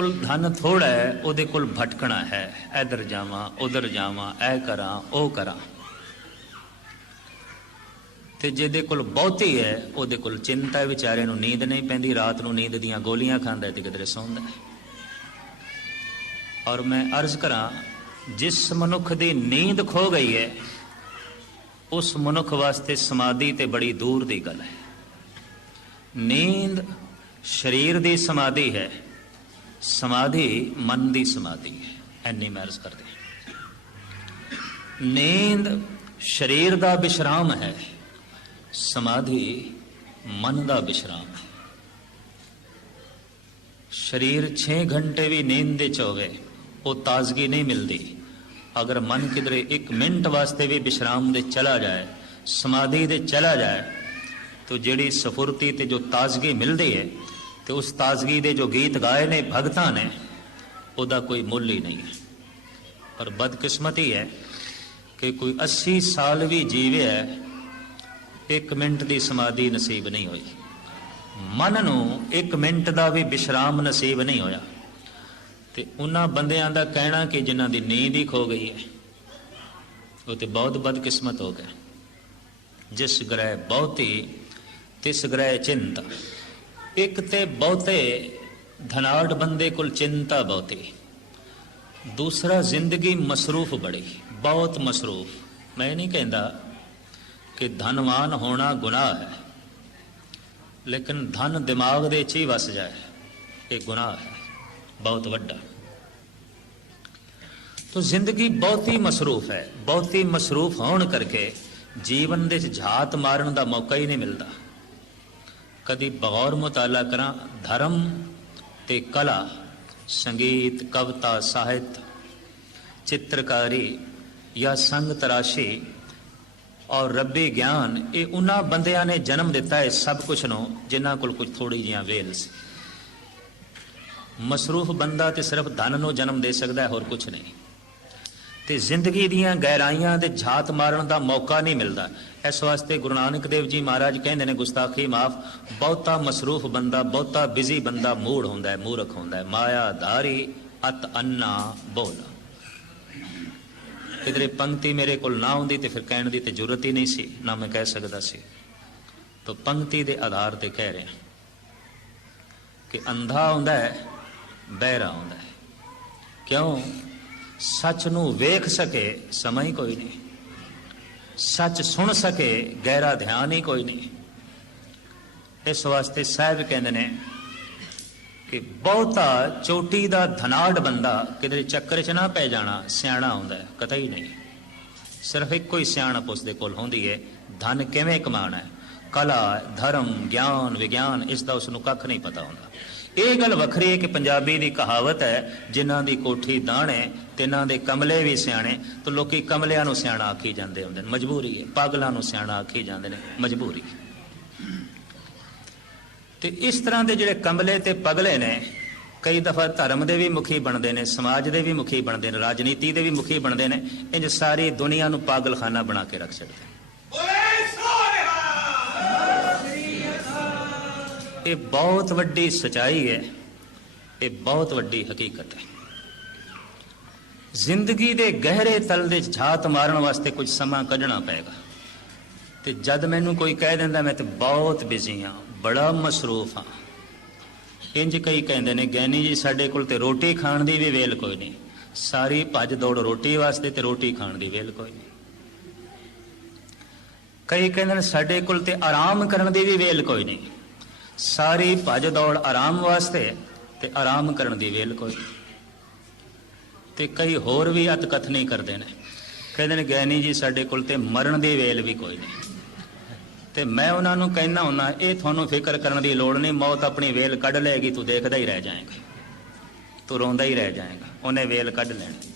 कोल धन थोड़ा है उहदे कोल भटकना है, इधर जावां उधर जावां, ऐ करां ओ करां। ते जिहदे कोल बहुती है उहदे कोल चिंता है, विचारे नूं नींद नहीं पैंदी, रात नूं नींद दीयां गोलियां खांदा है ते किधरे सौंदा है। और मैं अर्ज करां, जिस मनुख दी नींद खो गई है उस मनुख वास्ते समाधि ते बड़ी दूर दी गल है। नींद शरीर दी समाधि है, समाधि मन दी समाधि है। इन्नी मैं अर्ज कर दी। नींद शरीर दा विश्राम है, समाधि मन दा विश्राम है। शरीर 6 घंटे भी नींद दे च होवे वो ताजगी नहीं मिलती। अगर मन किधरे 1 मिनट वास्ते भी विश्राम दे चला जाए, समाधि दे चला जाए, तो जिहड़ी सफुरती ते जो ताजगी मिलती है, तो उस ताजगी दे जो गीत गाए ने भगतां ने, उहदा कोई मुल ही नहीं है। पर बदकिस्मती है कि कोई 80 साल भी जीवे है, 1 मिनट की समाधि नसीब नहीं हुई। मन नूं 1 मिनट का भी विश्राम नसीब नहीं होया। ते उन्हां बंदियां दा कहना कि जिन्हां दी नींद ही खो गई है, वो तो बहुत बदकिस्मत हो गए। जिस ग्रह बहुती तिस ग्रह चिंता। एक ते बहुते धनाड़ बंदे कोल चिंता बहुती, दूसरा जिंदगी मसरूफ बड़ी, बहुत मसरूफ। मैं नहीं कहता कि धनवान होना गुनाह है, लेकिन धन दिमाग दे च ही वस जाए ये गुनाह है बहुत वड्डा। तो जिंदगी बहुत ही मसरूफ है। बहुत ही मसरूफ होने करके जीवन दे झात मारन का मौका ही नहीं मिलता। कभी बगौर मुताला करा, धर्म ते कला, संगीत, कविता, साहित्य, चित्रकारी या संग तराशी और रब्बी ज्ञान, ये उन्हां बंदियां ने जन्म दिता है सब कुछ नो जिन्हां कोल कुछ थोड़ी जिहियां वेल सी। मसरूफ बंदा तो सिर्फ धन नो जन्म दे सकता है, होर कुछ नहीं। तो जिंदगी दियां गहराइयां दे झात मारन का मौका नहीं मिलता। इस वास्ते गुरु नानक देव जी महाराज कहते हैं, गुस्ताखी माफ, बहुता मसरूफ बंदा, बहुता बिजी बंदा मूढ़ होंदा है, मूर्ख होंदा है। माया धारी अत अन्ना बोल। किधरे पंक्ति मेरे को ना होंदी तो फिर कहने की तो जरूरत ही नहीं सी, ना मैं कह सकता सी। तो पंक्ति के आधार पर कह रहे हैं कि अंधा होंदा है, बहरा होंदा है। क्यों? सच नू वेख सके समय ही कोई नहीं, सच सुन सके गहरा ध्यान ही कोई नहीं। इस वास्ते साहब कहते हैं कि बहुता चोटी दा धनाड़ बंदा किधरे चक्कर च ना पै जाना सियाणा होंदा है, कतई नहीं। सिर्फ एक ही सियाणप उसदे कोल होंदी है, धन किवें कमाना है, कला, धर्म, ज्ञान, विज्ञान, इसका उसनूं कख नहीं पता होंदा। ये गल वखरी है कि पंजाबी की कहावत है, जिन्हां दी कोठी दाणे तिन्हां दे कमले भी सियाणे। तो लोकी कमलियां नूं सियाणा आखी जांदे हुंदे ने, मजबूरी है। पागलां नूं सियाणा आखी जांदे ने, मजबूरी। तो इस तरह के जिहड़े कमले ते पगले ने कई दफा धर्म के भी मुखी बनते हैं, समाज के भी मुखी बनते हैं, राजनीति के भी मुखी बनते हैं। इंज सारी दुनिया नूं पागलखाना बना के रख छड्डदे। ये बहुत वड्डी सच्चाई है, ये बहुत वड्डी हकीकत है। जिंदगी के गहरे तल दे झात मारन वास्ते कुछ समा कढ़ना पेगा। तो जद मैनू कोई कह दिंदा मैं तो बहुत बिजी हाँ, बड़ा मसरूफ हाँ, इंज कई कहते हैं ज्ञानी जी साडे कोल ते रोटी खाण दी भी वेल कोई नहीं, सारी भज दौड़ रोटी वास्ते ते रोटी खाण दी वेल कोई नहीं। कई कहते साडे कोल ते आराम करन दी भी वेल कोई नहीं, सारी भज दौड़ आराम वास्ते ते आराम करन दी वेल कोई नहीं। ते कई होर भी अत कथनी करते हैं, कहते हैं ज्ञानी जी साडे कोल ते मरण दी वेल भी कोई नहीं। ते मैं उन्होंने कहना हुन्ना, ये थानू फिक्र करने की लोड़ नहीं, मौत अपनी वेल कढ़ लेगी, तू देखदा ही रह जाएगा, तू रोंदा ही रह जाएगा। उन्हें वेल कढ़ लेनी,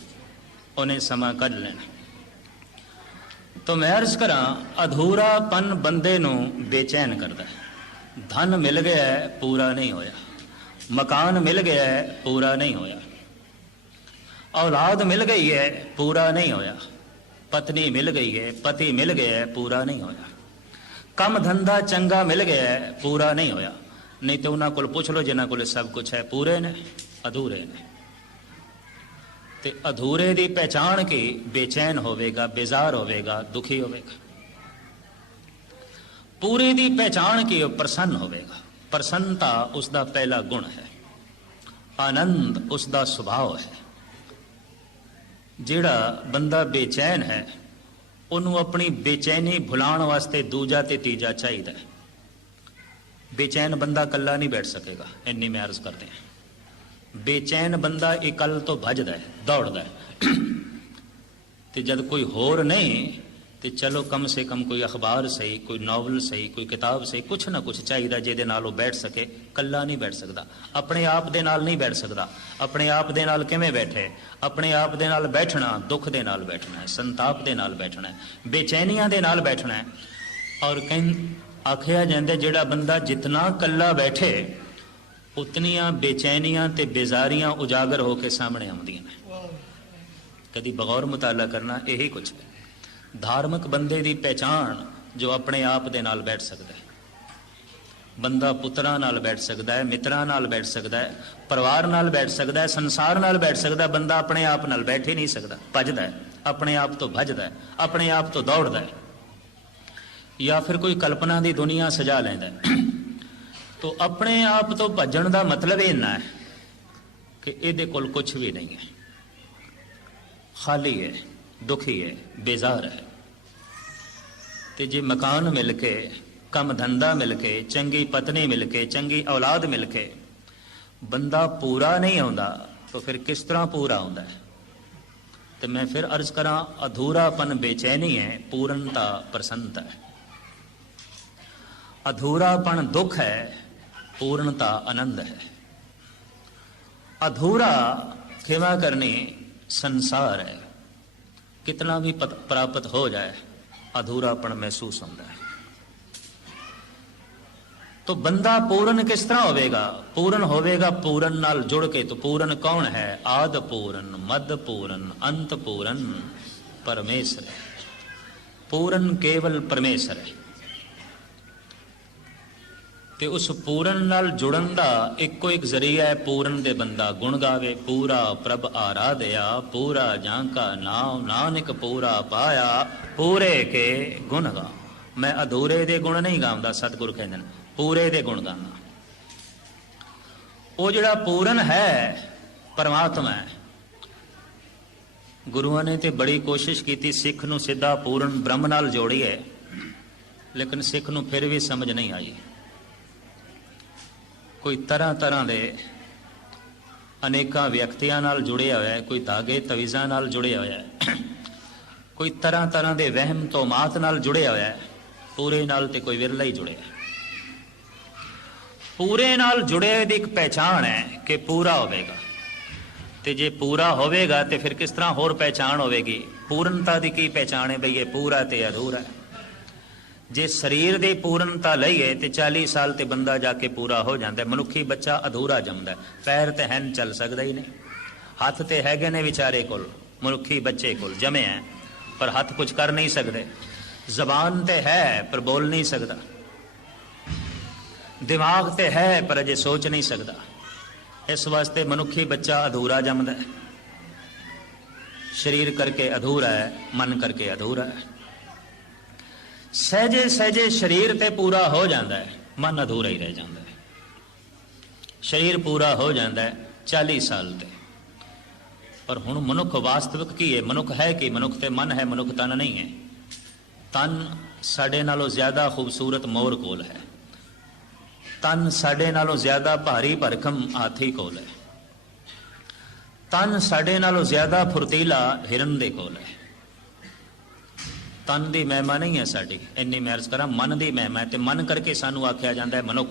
उन्हें समा कढ़ लेना। तो मैं अर्ज करा, अधूरापन बंदे नू बेचैन करता है। धन मिल गया है, पूरा नहीं होया, मकान मिल गया है, पूरा नहीं होया, औलाद मिल गई है, पूरा नहीं होया, पत्नी मिल गई है, पति मिल गया है, पूरा नहीं होया, कम धंधा चंगा मिल गया है, पूरा नहीं होया। नहीं तो उन्होंने को पूछ लो जिन्होंने को सब कुछ है, पूरे ने अधूरे ने। ते अधूरे की पहचान की बेचैन होवेगा, बेजार होवेगा, दुखी होवेगा। पूरे की पहचान की प्रसन्न होवेगा। प्रसन्नता उसका पहला गुण है, आनंद उसका सुभाव है। जिहड़ा बंदा बेचैन है उन्होंने अपनी बेचैनी भुलाण वास्ते दूजा ते तीजा चाहिए। बेचैन बंदा कला नहीं बैठ सकेगा, इन्नी मैं अर्ज करते हैं। बेचैन बंदा इकल तो भजदा है, दौड़दा है। ते जब कोई होर नहीं तो चलो कम से कम कोई अखबार सही, कोई नॉवल सही, कोई किताब सही, कुछ ना कुछ चाहिए जिहदे नाल बैठ सके। कला नहीं बैठ सकता, अपने आप दे नाल नहीं बैठ सकता। अपने आप दे नाल किवें बैठे? अपने आप दे नाल बैठना दुख दे नाल बैठना है, संताप दे नाल बैठना है, बेचैनियां दे नाल बैठना है। और कहीं आखिया जांदा जिहड़ा बंदा जितना कला बैठे उतनियां बेचैनियां ते बेजारियां उजागर होकर सामने आउंदियां ने। कदी बगौर मुताला करना, यही कुछ है। धार्मिक बंदे की पहचान जो अपने आप दे नाल बैठ सकता है। बंदा पुत्रां नाल बैठ सकता है, मित्रां नाल बैठ सकता है, परिवार नाल बैठ सकता है, संसार नाल बैठ सकता है। बंदा अपने आप नाल बैठ ही नहीं सकता, भजदा है, अपने आप तो भजदा है, अपने आप तो दौड़दा है। या फिर कोई कल्पना की दुनिया सजा लैंदा है। तो अपने आप तो भजन का मतलब इन्ना है कि इहदे कोल कुछ भी नहीं है, खाली है, दुखी है, बेजार है। तो जे मकान मिल के, कम धंधा मिल के, चंगी पत्नी मिल के, चंगी औलाद मिल के बंदा पूरा नहीं आउंदा तो फिर किस तरह पूरा आउंदा है? तो मैं फिर अर्ज करा, अधूरापन बेचैनी है, पूर्णता प्रसन्नता है। अधूरापन दुख है, पूर्णता आनंद है। अधूरा सेवा करनी संसार है, कितना भी प्राप्त हो जाए अधूरापन महसूस होता है। तो बंदा पूर्ण किस तरह होवेगा? पूर्ण होवेगा पूर्ण नाल जुड़ के। तो पूर्ण कौन है? आद पूर्ण, मद पूर्ण, अंत पूर्ण परमेश्वर है। पूर्ण केवल परमेश्वर है। ते उस पूर्ण नाल जुड़न दा इको एक जरिया है, पूर्ण दे बंदा गुण गावे। पूरा प्रभ आराधया, पूरा जांका नाम, नानक पूरा पाया, पूरे के गुण गा। मैं अधूरे दे गुण नहीं गाँदा, सतगुरु कहंदे ने पूरे दे गुण गाना। वो जिहड़ा पूर्ण है परमात्मा है। गुरुआं ने ते बड़ी कोशिश की सिख नूं सीधा पूर्ण ब्रह्म नाल जोड़ीए, लेकिन सिख नूं फिर भी समझ नहीं आई। कोई तरह तरह दे अनेकां व्यक्तियां नाल जुड़िया होया है, कोई धागे तवीज़ां नाल जुड़िया होया है, कोई तरह तरह दे वहम तो मात नाल जुड़िया होया है। पूरे नाल ते कोई विरला ही जुड़िया है। पूरे नाल जुड़े दी एक पहचान है कि पूरा होवेगा। ते जे पूरा होवेगा ते फिर किस तरह होर पहचान होवेगी? पूर्णता दी की पहचान है? बई ये पूरा ते अधूरा है। जे शरीर की पूर्णता लईए तो 40 साल ते बंदा जाके पूरा हो जाता है। मनुखी बच्चा अधूरा जमदा है। पैर तो हैं चल सकता ही नहीं, हथ तो हैगे ने विचारे कोल, मनुखी बच्चे कोल जमे हैं पर हथ कुछ कर नहीं सकते। जबान तो है पर बोल नहीं सकता, दिमाग तो है पर अजे सोच नहीं सकता। इस वास्ते मनुखी बच्चा अधूरा जमदा है। शरीर करके अधूरा है, मन करके अधूरा है। सहजे सहजे शरीर ते पूरा हो जाता है, मन अधूरा ही रह जाता है। शरीर पूरा हो जाता है 40 साल ते, पर हुण मनुख वास्तविक की है? मनुख है कि मनुख ते मन है, मनुख तन नहीं है। तन साडे नालों ज्यादा खूबसूरत मोर कोल है, तन साडे नालों ज्यादा भारी भरकम हाथी कोल है, तन साडे नालों ज्यादा फुर्तीला हिरन दे कोल है। तन की महिमा नहीं है साड़ी, इन्नी मैं अर्ज करा मन की महिमा है। तो मन करके सानू आख्या जाता है मनुख।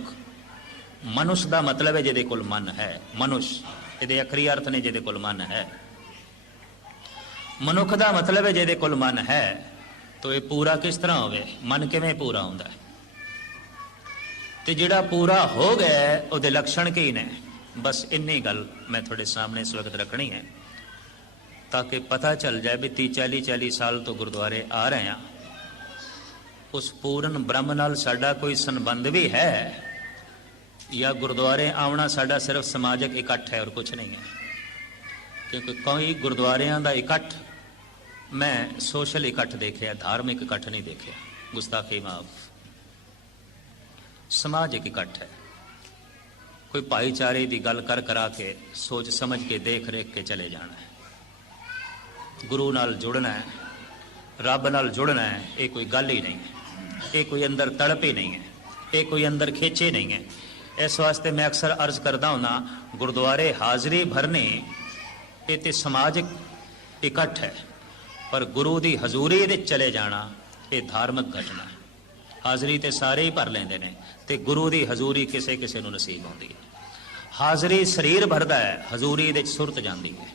मनुष्य का मतलब है जिहदे कोल मन है। मनुष्य ये अखरी अर्थ ने जिहदे कोल मन है। मनुख का मतलब है जिहदे कोल मन है। तो ये पूरा किस तरह होवे? मन किवें पूरा होंदा है? तो जिहड़ा पूरा हो गया उहदे लक्षण की ने? बस इन्नी गल मैं थोड़े सामने इस वक्त रखनी है ताकि पता चल जाए भी 30-40 साल तो गुरुद्वारे आ रहे हैं। उस पूर्ण ब्रह्म नाल साडा कोई संबंध भी है या गुरुद्वारे आना साडा सिर्फ समाजिक इकट्ठ है और कुछ नहीं है। क्योंकि कई गुरुद्वारियां दा इकट्ठ मैं सोशल इकट्ठ देखिया, धार्मिक इकट्ठ नहीं देखिया। गुस्ताखी माफ, समाजिक इकट्ठ है। कोई भाईचारे की गल कर करा के सोच समझ के देख रेख के चले जाना है। गुरु नाल जुड़ना है, रब नाल जुड़ना है, ये कोई गल ही नहीं है। ये कोई अंदर तड़प ही नहीं है, ये कोई अंदर खिंचे नहीं है। इस वास्ते मैं अक्सर अर्ज करता हूँ, गुरुद्वारे हाजरी भरनी ये तो समाजिक इकट्ठ है, पर गुरु की हजूरी दे चले जाना ये धार्मिक घटना है। हाजरी तो सारे ही भर लेंदे ने, ते गुरु की हजूरी किसे किसे नूं नसीब होंदी है। हाजरी शरीर भरदा है, हजूरी दे सुरत जांदी है।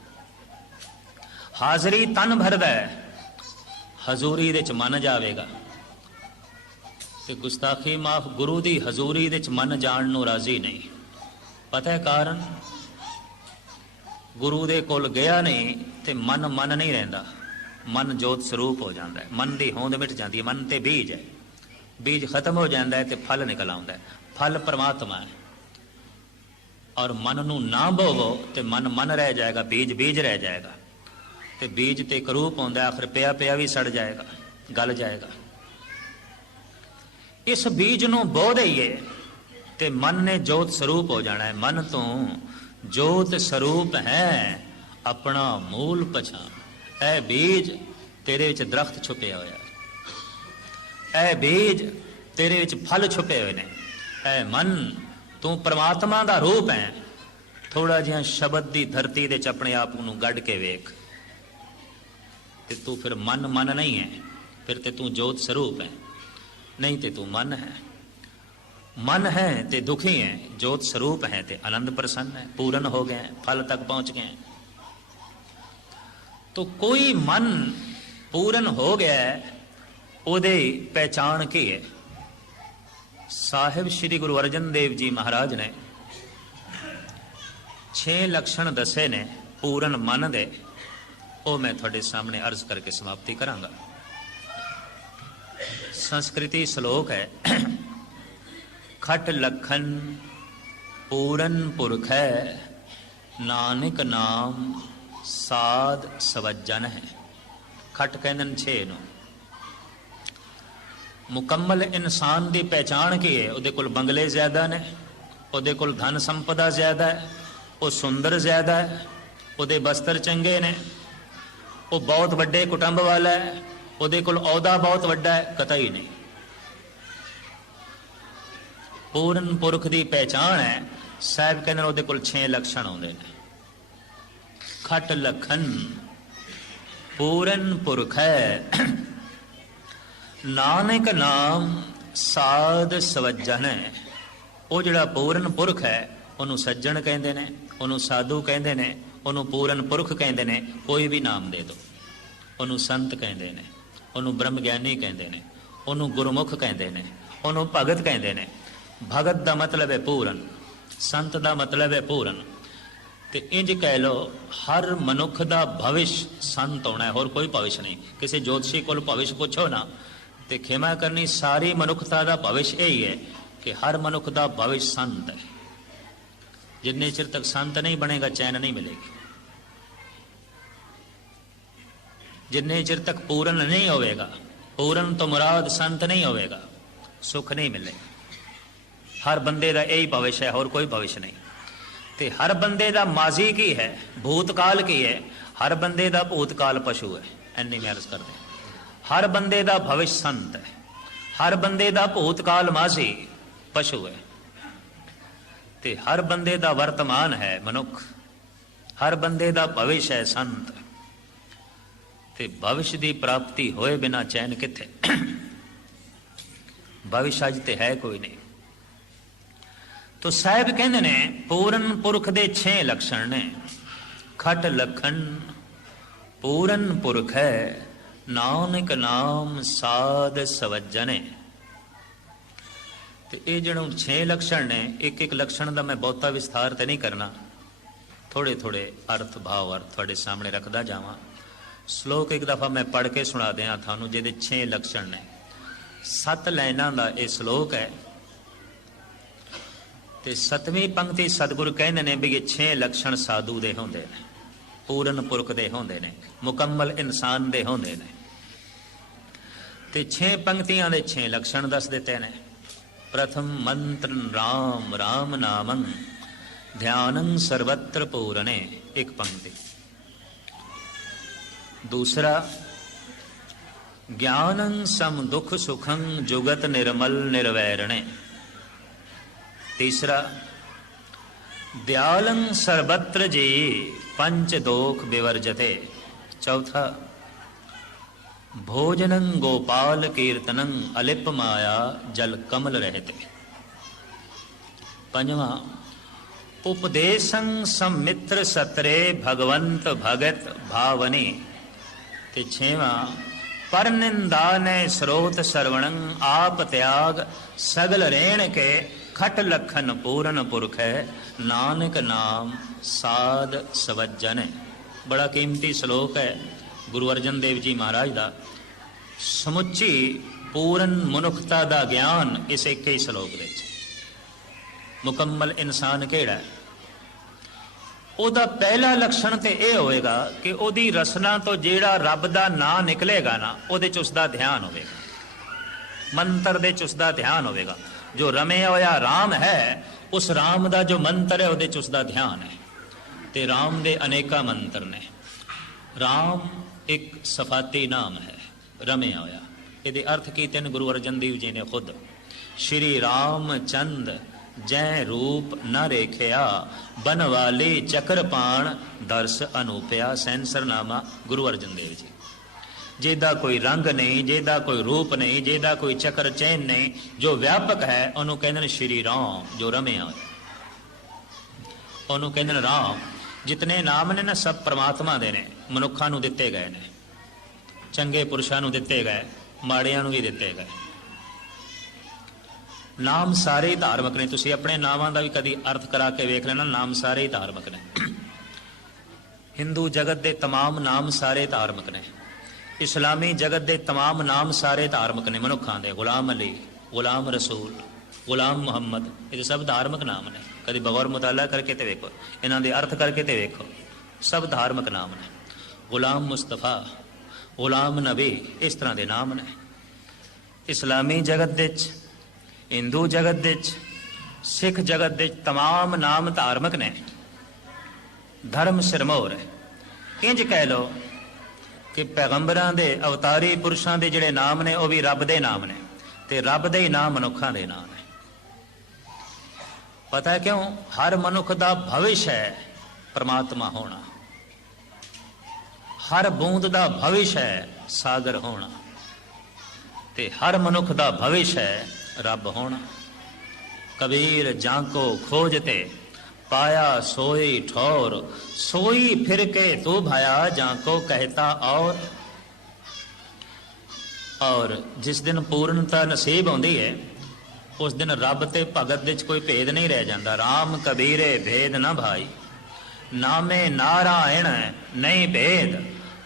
हाजरी तन भरदा है, हजूरी दे मन जावेगा। ते गुस्ताखी माफ, गुरु की हजूरी दे मन जाण नूं राजी नहीं। पता है कारण? गुरु दे कोल गया नहीं ते मन मन नहीं रहिंदा। मन जोत स्वरूप हो जाता है, मन की होंद मिट जाती है। मन ते बीज है, बीज खत्म हो जाता है तो फल निकल आता है। फल परमात्मा है। और मन नूं ना बोवो तो मन मन रह जाएगा, बीज बीज रह जाएगा। तो बीज तो एक रूप होंदा है, आखिर पिया पिया भी सड़ जाएगा, गल जाएगा। इस बीज नूं बो दईए तो मन ने जोत स्वरूप हो जाना है। मन तो जोत स्वरूप है, अपना मूल पछाण। ऐ बीज तेरे विच दरख्त छुपे होया है, ऐ बीज तेरे विच फल छुपे हुए ने। ऐ मन तू परमात्मा दा रूप है। थोड़ा जिहा शब्द दी धरती दे च अपने आप नूं गढ़ के वेख, ते तू फिर मन मन नहीं है, फिर ते तू जोत स्वरूप है। नहीं ते तू मन है। मन है ते दुखी है, जोत स्वरूप है ते आनंद प्रसन्न है, पूर्ण हो गए, फल तक पहुंच गए। तो कोई मन पूर्ण हो गया है, ओदे पहचान की है। साहिब श्री गुरु अर्जन देव जी महाराज ने 6 लक्षण दसे ने पूर्ण मन दे। वो मैं थोड़े सामने अर्ज करके समाप्ति करांगा। संस्कृति श्लोक है, खट लखन पूरन पुरख है, नानक नाम साध सवज्जन है। खट कहंदे 6 नूं। मुकम्मल इंसान की पहचान की है? उहदे कोल बंगले ज्यादा ने, उहदे कोल धन संपदा ज्यादा है, वो सुंदर ज्यादा है, उहदे बस्तर चंगे ने, वो बहुत वड्डे कुटुंब वाला है, उहदे कोल औहदा बहुत वड्डा है? कतई नहीं। पूर्ण पुरख की पहचान है। साहब कहते उहदे कोल 6 लक्षण आउंदे ने। खट लखन पूर्ण पुरख है, नानक नाम साध सवज्जन है। वो जिहड़ा पूर्ण पुरख है उन्होंने सज्जन कहते हैं, उन्होंने साधु कहते हैं, उन्होंने पूर्ण पुरख कहते हैं। कोई भी नाम दे दो, उन्होंने संत कहते हैं, उन्होंने ब्रह्म ज्ञानी कहते हैं, उन्होंने गुरमुख कहते हैं, उन्होंने भगत कहते हैं। भगत का मतलब है पूर्ण, संत का मतलब है पूर्ण। तो इंज कह लो हर मनुख का भविष्य संत होना है, और कोई भविष्य नहीं। किसी ज्योतिषी को भविष्य पूछो ना तो खेमा करनी, सारी मनुखता का भविष्य यही है कि हर मनुख का भविष्य संत है। जिन्ने चिर तक संत नहीं बनेगा चैन नहीं मिलेगी। जिन्ने चिर तक पूर्ण नहीं होवेगा, पूर्ण तो मुराद संत नहीं होवेगा, सुख नहीं मिलेगा। हर बंदे का यही भविष्य है, और कोई भविष्य नहीं। ते हर बंदे का माजी की है, भूतकाल की है। हर बंदे का भूतकाल पशु है। इन्नी मैं अर्ज कर दें, हर बंदे का भविष्य संत है, हर बंदे का भूतकाल माजी पशु है, ते हर बंदे का वर्तमान है मनुख, हर बंदे का भविष्य है संत। ते भविष्य की प्राप्ति होए बिना चैन किथे? भविष्य अज ते है कोई नहीं। तो साहब कहते ने पूर्ण पुरख दे 6 लक्षण ने। खट लखन पूर्ण पुरख है, नानक नाम साध सवज्जने। तो ये जो 6 लक्षण ने, एक एक लक्षण का मैं बहुता विस्तार तो नहीं करना, थोड़े थोड़े अर्थ भाव अर्थ थोड़े सामने रखता जावा। श्लोक एक दफा मैं पढ़ के सुना दिया थानू, जिहदे 6 लक्षण ने। 7 लाइनां का यह श्लोक है। ਤੇ 7ਵੀਂ ਪੰਕਤੀ ਸਤਿਗੁਰੂ ਕਹਿੰਦੇ ਨੇ ਵੀ ਇਹ 6 ਲੱਛਣ ਸਾਧੂ ਦੇ ਹੁੰਦੇ ਨੇ, ਪੂਰਨ ਪੁਰਖ ਦੇ ਹੁੰਦੇ ਨੇ, ਮੁਕੰਮਲ ਇਨਸਾਨ ਦੇ ਹੁੰਦੇ ਨੇ। ਤੇ 6 ਪੰਕਤੀਆਂ ਦੇ 6 ਲੱਛਣ ਦੱਸ ਦਿੱਤੇ ਨੇ। ਪ੍ਰਥਮ ਮੰਤਰ ਰਾਮ ਰਾਮ ਨਾਮੰ ਧਿਆਨੰ ਸਰਵਤਰ ਪੂਰਨੇ, ਇੱਕ ਪੰਕਤੀ। ਦੂਸਰਾ ਗਿਆਨੰ ਸਮ ਦੁਖ ਸੁਖੰ ਜੁਗਤ ਨਿਰਮਲ ਨਿਰਵੈਰਣੇ। ਤੀਸਰਾ ਦਿਆਲੰ ਸਰਬਤਰ ਜੀ ਪੰਚ ਦੋਖ ਵਿਵਰਜਤੇ। ਚੌਥਾ ਭੋਜਨੰ ਗੋਪਾਲ ਕੀਰਤਨੰ ਅਲਿਪ ਮਾਇਆ ਜਲ ਕਮਲ ਰਹਤੇ। ਪੰਜਵਾਂ ਉਪਦੇਸੰ ਸੰਮਿਤਰ ਸਤਰੇ ਭਗਵੰਤ ਭਗਤ ਭਾਵਨੀ। ਤੇ ਛੇਵਾਂ ਪਰ ਨਿੰਦਾ ਨੇ ਸਰੋਤ ਸਰਵਣੰ ਆਪ ਤਿਆਗ ਸਗਲ ਰੇਣ ਕੇ ਖਟ ਲਖਨ ਪੂਰਨ ਪੁਰਖ ਹੈ ਨਾਨਕ ਨਾਮ ਸਾਧ ਸਵਜਨ। ਬੜਾ ਕੀਮਤੀ ਸ਼ਲੋਕ ਹੈ ਗੁਰੂ ਅਰਜਨ ਦੇਵ ਜੀ ਮਹਾਰਾਜ ਦਾ। ਸਮੁੱਚੀ ਪੂਰਨ ਮਨੁੱਖਤਾ ਦਾ ਗਿਆਨ ਇਸ ਇੱਕ ਹੀ ਸ਼ਲੋਕ ਵਿੱਚ। ਮੁਕੰਮਲ ਇਨਸਾਨ ਕਿਹੜਾ? ਉਹਦਾ ਪਹਿਲਾ ਲੱਛਣ ਤੇ ਇਹ ਹੋਏਗਾ ਕਿ ਉਹਦੀ ਰਸਨਾ ਤੋਂ ਜਿਹੜਾ ਰੱਬ ਦਾ ਨਾਂ ਨਿਕਲੇਗਾ ਨਾ, ਉਹਦੇ 'ਚ ਉਸਦਾ ਧਿਆਨ ਹੋਵੇਗਾ, ਮੰਤਰ ਦੇ 'ਚ ਉਸਦਾ ਧਿਆਨ ਹੋਵੇਗਾ। ਜੋ ਰਮਿਆ ਹੋਇਆ ਰਾਮ ਹੈ, ਉਸ ਰਾਮ ਦਾ ਜੋ ਮੰਤਰ ਹੈ ਉਹਦੇ 'ਚ ਉਸਦਾ ਧਿਆਨ ਹੈ। ਤੇ ਰਾਮ ਦੇ ਅਨੇਕਾਂ ਮੰਤਰ ਨੇ। ਰਾਮ ਇੱਕ ਸਫਾਤੀ ਨਾਮ ਹੈ, ਰਮਿਆ ਹੋਇਆ। ਇਹਦੇ ਅਰਥ ਕੀਤੇ ਨੇ ਗੁਰੂ ਅਰਜਨ ਦੇਵ ਜੀ ਨੇ ਖੁਦ। ਸ਼੍ਰੀ ਰਾਮ ਚੰਦ ਜੈ ਰੂਪ ਨ ਰੇਖਿਆ ਬਨਵਾਲੀ ਚਕਰਪਾਣ ਦਰਸ ਅਨੂਪਿਆ। ਸੈਂਸਰਨਾਮਾ ਗੁਰੂ ਅਰਜਨ ਦੇਵ ਜੀ। ਜਿਹਦਾ ਕੋਈ ਰੰਗ ਨਹੀਂ, ਜਿਹਦਾ ਕੋਈ ਰੂਪ ਨਹੀਂ, ਜਿਹਦਾ ਕੋਈ ਚੱਕਰ ਚੈਨ ਨਹੀਂ, ਜੋ ਵਿਆਪਕ ਹੈ ਉਹਨੂੰ ਕਹਿੰਦੇ ਨੇ ਸ਼੍ਰੀ ਰਾਮ, ਜੋ ਰਮਿਆ ਹੋਇਆ ਉਹਨੂੰ ਕਹਿੰਦੇ ਨੇ ਰਾਮ। ਜਿਤਨੇ ਨਾਮ ਨੇ ਨਾ ਸਭ ਪਰਮਾਤਮਾ ਦੇ ਨੇ, ਮਨੁੱਖਾਂ ਨੂੰ ਦਿੱਤੇ ਗਏ ਨੇ, ਚੰਗੇ ਪੁਰਸ਼ਾਂ ਨੂੰ ਦਿੱਤੇ ਗਏ, ਮਾੜਿਆਂ ਨੂੰ ਵੀ ਦਿੱਤੇ ਗਏ। ਨਾਮ ਸਾਰੇ ਹੀ ਧਾਰਮਿਕ ਨੇ। ਤੁਸੀਂ ਆਪਣੇ ਨਾਵਾਂ ਦਾ ਵੀ ਕਦੀ ਅਰਥ ਕਰਾ ਕੇ ਵੇਖ ਲੈਣਾ, ਨਾਮ ਸਾਰੇ ਹੀ ਧਾਰਮਿਕ ਨੇ। ਹਿੰਦੂ ਜਗਤ ਦੇ ਤਮਾਮ ਨਾਮ ਸਾਰੇ ਧਾਰਮਿਕ ਨੇ। ਇਸਲਾਮੀ ਜਗਤ ਦੇ ਤਮਾਮ ਨਾਮ ਸਾਰੇ ਧਾਰਮਿਕ ਨੇ ਮਨੁੱਖਾਂ ਦੇ। ਗੁਲਾਮ ਅਲੀ, ਗੁਲਾਮ ਰਸੂਲ, ਗੁਲਾਮ ਮੁਹੰਮਦ, ਇਹ ਸਭ ਧਾਰਮਿਕ ਨਾਮ ਨੇ। ਕਦੀ ਬਗੌਰ ਮੁਤਾਲਾ ਕਰਕੇ ਤੇ ਵੇਖੋ, ਇਹਨਾਂ ਦੇ ਅਰਥ ਕਰਕੇ ਤੇ ਵੇਖੋ, ਸਭ ਧਾਰਮਿਕ ਨਾਮ ਨੇ। ਗੁਲਾਮ ਮੁਸਤਫਾ, ਗੁਲਾਮ ਨਬੀ, ਇਸ ਤਰ੍ਹਾਂ ਦੇ ਨਾਮ ਨੇ। ਇਸਲਾਮੀ ਜਗਤ ਦੇ 'ਚ, ਹਿੰਦੂ ਜਗਤ ਦੇ 'ਚ, ਸਿੱਖ ਜਗਤ ਦੇ 'ਚ ਤਮਾਮ ਨਾਮ ਧਾਰਮਿਕ ਨੇ। ਧਰਮ ਸਿਰਮੌਰ ਹੈ। ਇੰਜ ਕਹਿ ਲਓ ਕਿ ਪੈਗੰਬਰਾਂ ਦੇ, ਅਵਤਾਰੀ ਪੁਰਸ਼ਾਂ ਦੇ ਜਿਹੜੇ ਨਾਮ ਨੇ ਉਹ ਵੀ ਰੱਬ ਦੇ ਨਾਮ ਨੇ, ਤੇ ਰੱਬ ਦੇ ਹੀ ਨਾਮ ਮਨੁੱਖਾਂ ਦੇ ਨਾਮ ਨੇ। ਪਤਾ ਹੈ ਕਿਉਂ? ਹਰ ਮਨੁੱਖ ਦਾ ਭਵਿਸ਼ ਹੈ ਪਰਮਾਤਮਾ ਹੋਣਾ। ਹਰ ਬੂੰਦ ਦਾ ਭਵਿਸ਼ ਹੈ ਸਾਗਰ ਹੋਣਾ, ਤੇ ਹਰ ਮਨੁੱਖ ਦਾ ਭਵਿਸ਼ ਹੈ ਰੱਬ ਹੋਣਾ। ਕਬੀਰ ਜਾਂਕੋ ਖੋਜਤੇ पाया सोई ठौर सोई फिर के तू भाया जाको कहता और जिस दिन पूर्णता नसीब होंदी है उस दिन रब ते भगत विच कोई भेद नहीं रह जाता। राम कबीरे भेद न भाई नामे नारायण नहीं भेद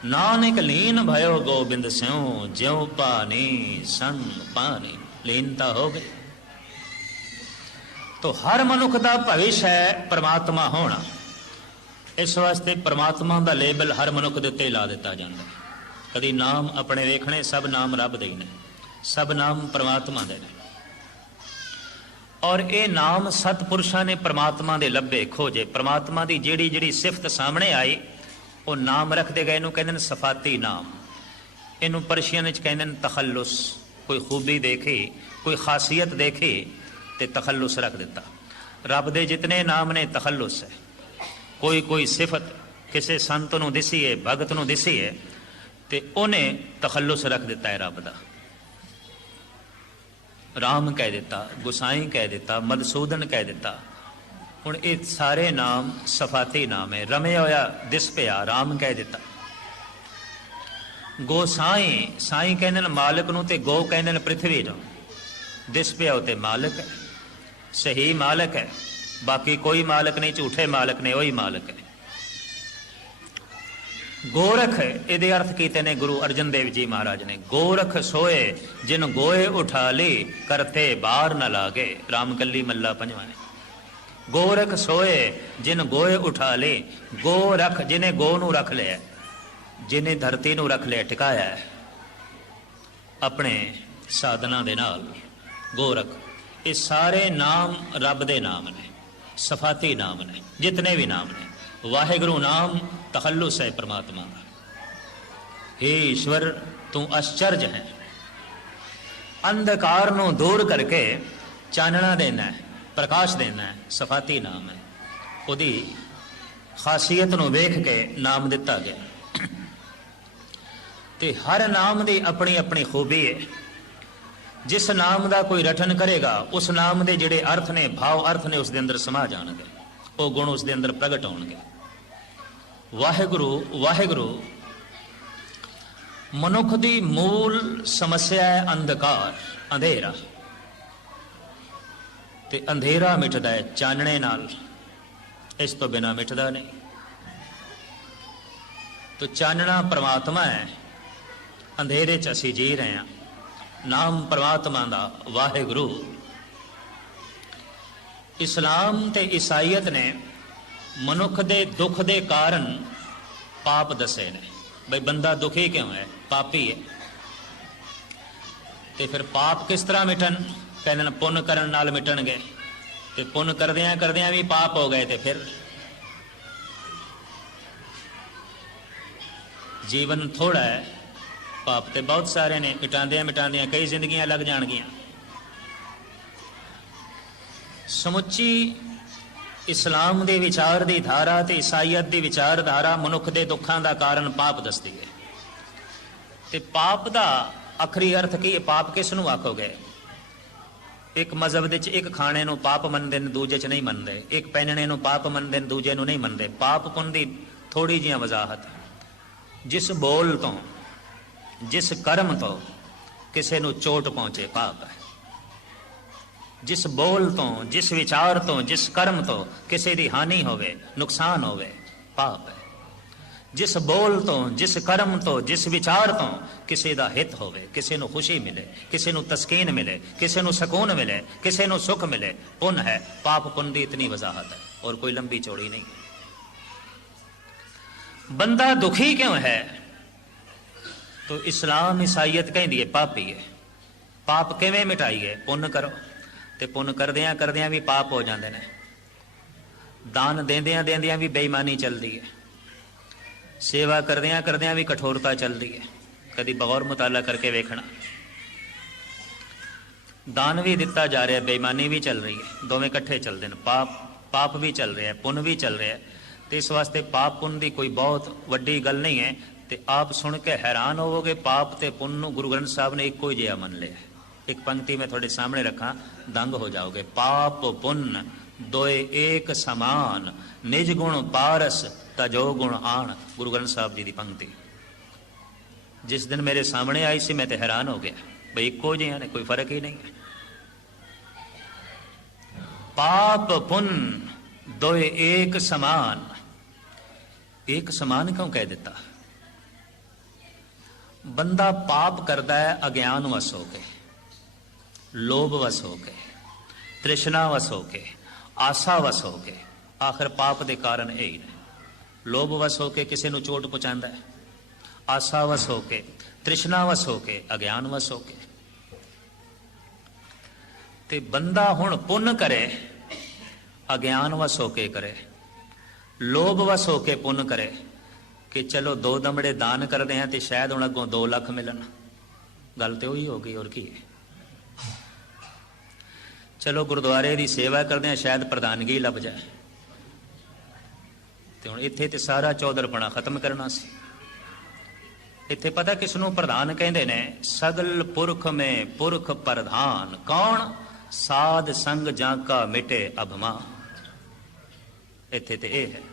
नानक लीन भयो गोबिंद स्यों ज्यों पानी संग पानी लीनता हो गई। तो हर मनुख का भविष्य है परमात्मा होना। इस वास्ते परमात्मा का लेबल हर मनुख के उत्ते ला दिता जाता है। कभी नाम अपने वेखने सब नाम रब दे ने, सब नाम परमात्मा दे ने। और ये नाम सतपुरुषां ने परमात्मा दे लभे खोजे। परमात्मा की जिहड़ी जिहड़ी सिफत सामने आई वो नाम रखते गए। इनू कहते हैं सफाती नाम। इनू परशियन विच कहते हैं तखल्लुस। कोई खूबी देखी कोई खासियत देखी ते तखल्लुस रख दिता। रब दे जितने नाम ने तखल्लुस है। कोई कोई सिफत किसी संत नूं दिसी है भगत नूं दिसी है ते उन्हें तखल्लुस रख दिता है रब दा। राम कह दिता, गुसाई कह दिता, मधुसूदन कह दिता। हुण ये सारे नाम सफाती नाम है। रमे होया दिस पिया राम कह दिता। गोसाई साई कहते हैं मालिक नूं ते गो कहते हैं पृथ्वी नूं। दिस पिया ते मालिक है, सही मालिक है, बाकी कोई मालिक नहीं, झूठे मालिक ने, वही मालिक है। गोरख ये अर्थ कीते ने गुरु अर्जन देव जी महाराज ने। गोरख सोए जिन गोए उठा ली करते बार न लागे। रामकली मल्ला पंजवा ने। गोरख सोए जिन गोए उठा ले, गो रख जिन्हें गो नू रख लिया, जिन्हें धरती नू रख लिया, टिकाया है अपने साधना दे नाल। गोरख, ये सारे नाम रब दे नाम ने, सफाती नाम ने, जितने भी नाम ने। वाहिगुरु नाम तखल्लुस है परमात्मा का। हे ईश्वर तू आश्चर्य है, अंधकार नू दूर करके चानना देना है, प्रकाश देना है, सफाती नाम है। उहदी खासियत नू वेख के नाम दिता गया। ते हर नाम की अपनी अपनी खूबी है। जिस नाम का कोई रटन करेगा उस नाम के जिहड़े अर्थ ने, भाव अर्थ ने, उसके अंदर समा जाणगे, वो गुण उसके अंदर प्रगट होणगे। वाहिगुरु वाहिगुरु मनुख की मूल समस्या है अंधकार, अंधेरा। ते अंधेरा मिटदा है चानने नाल, इस तो बिना मिटदा नहीं। तो चानना परमात्मा है, अंधेरे च असी जी रहे हैं। नाम परमात्मा दा वाहिगुरु। इस्लाम ते ईसाईयत ने मनुख दे दुख दे कारण पाप दसे ने। भाई बंदा दुखी क्यों है? पापी है। ते फिर पाप किस तरह मिटन? कहने पुण्य करन नाल मिटणगे। ते पुण्य करदियां करदियां भी पाप हो गए, ते फिर जीवन थोड़ा है, पाप ते बहुत सारे ने। मिटांदियां मिटांदियां कई जिंदगियां लग जाणगियां। समुची इस्लाम दे विचार दी धारा ते ईसाईयत दी विचारधारा मनुख दे दुखां दा कारण पाप दसदी है। ते पाप दा आखिरी अर्थ की है? पाप किस नूं आखोगे? एक मजहब दे एक खाने नूं पाप मनदे ने, दूजे च नहीं मनदे। एक पहनने नूं पाप मनदे ने, दूजे नूं नहीं मनदे। पाप पुन दी थोड़ी जी वजाहत। जिस बोल तो, जिस कर्म तो किसी नूं चोट पहुंचे, पाप है। जिस बोल तो, जिस विचार तो, जिस कर्म तो किसी की हानि होवे, नुकसान होवे, पाप है। जिस बोल तो, जिस कर्म तो, जिस विचार तो किसी का हित होवे, किसी नूं खुशी मिले, किसी नूं तस्कीन मिले, किसी नूं सुकून मिले, किसी नूं सुख मिले, पुन है। पाप पुन की इतनी वजाहत है और कोई लंबी चौड़ी नहीं। बंदा दुखी क्यों है? तो इस्लाम ईसाईयत कहती है पापी है। पाप किवें मिटाइए? पुण्य करो। ते पुण्य करदियां करदियां भी पाप हो जाते हैं। दान देंदियां देंदियां भी बेईमानी चलती है। सेवा करदियां करदियां भी कठोरता चलती है। कभी बगौर मुताला करके वेखना। दान भी दिता जा रहा है, बेईमानी भी चल रही है, दोवें कट्ठे चलते हैं। पाप भी चल रहा है, पुण्य भी चल रहा है। तो इस वास्ते पाप पुण्य की कोई बहुत वड्डी गल नहीं है। तो आप सुन के हैरान होवोगे, पाप ते पुण्य नूं गुरु ग्रंथ साहब ने एको जिहा मन लिया। एक पंक्ति में थोड़े सामने रखा, दंग हो जाओगे। पाप पुण्य दोए एक समान, निज गुण पारस तजो गुण आण। गुरु ग्रंथ साहब जी की पंक्ति जिस दिन मेरे सामने आई सी, मैं तो हैरान हो गया, भाई एको जिहा ने, कोई फर्क ही नहीं है। पाप पुण्य दोए एक समान। एक समान क्यों कह दिता? बंदा पाप करता है अज्ञान वस होके, लोभ वस होके, तृष्णा वस होके, आशा वस होके। आखिर पाप के कारण यही ने। लोभ वस होके किसी को चोट पहुंचाता है, आशा वस होके, तृष्णा वस होके, अज्ञान वस होके। ते बंदा हुण पुण्य करे, अज्ञान वस होके करे, लोभ वस होके पुण्य करे कि चलो 2 दमड़े दान करते हैं तो शायद हुण अगों 2 लाख मिलन। गल तो उही हो गई, और की है। चलो गुरुद्वारे की सेवा करते हैं, शायद प्रधानगी लभ जाए। तो हुण इत्थे ते सारा चौधरपना खत्म करना सी। इत्थे पता किसनों प्रधान कहते ने? सगल पुरख में पुरख प्रधान कौन? साध संग जाका मिटे अभिमान। इत्थे ते ये है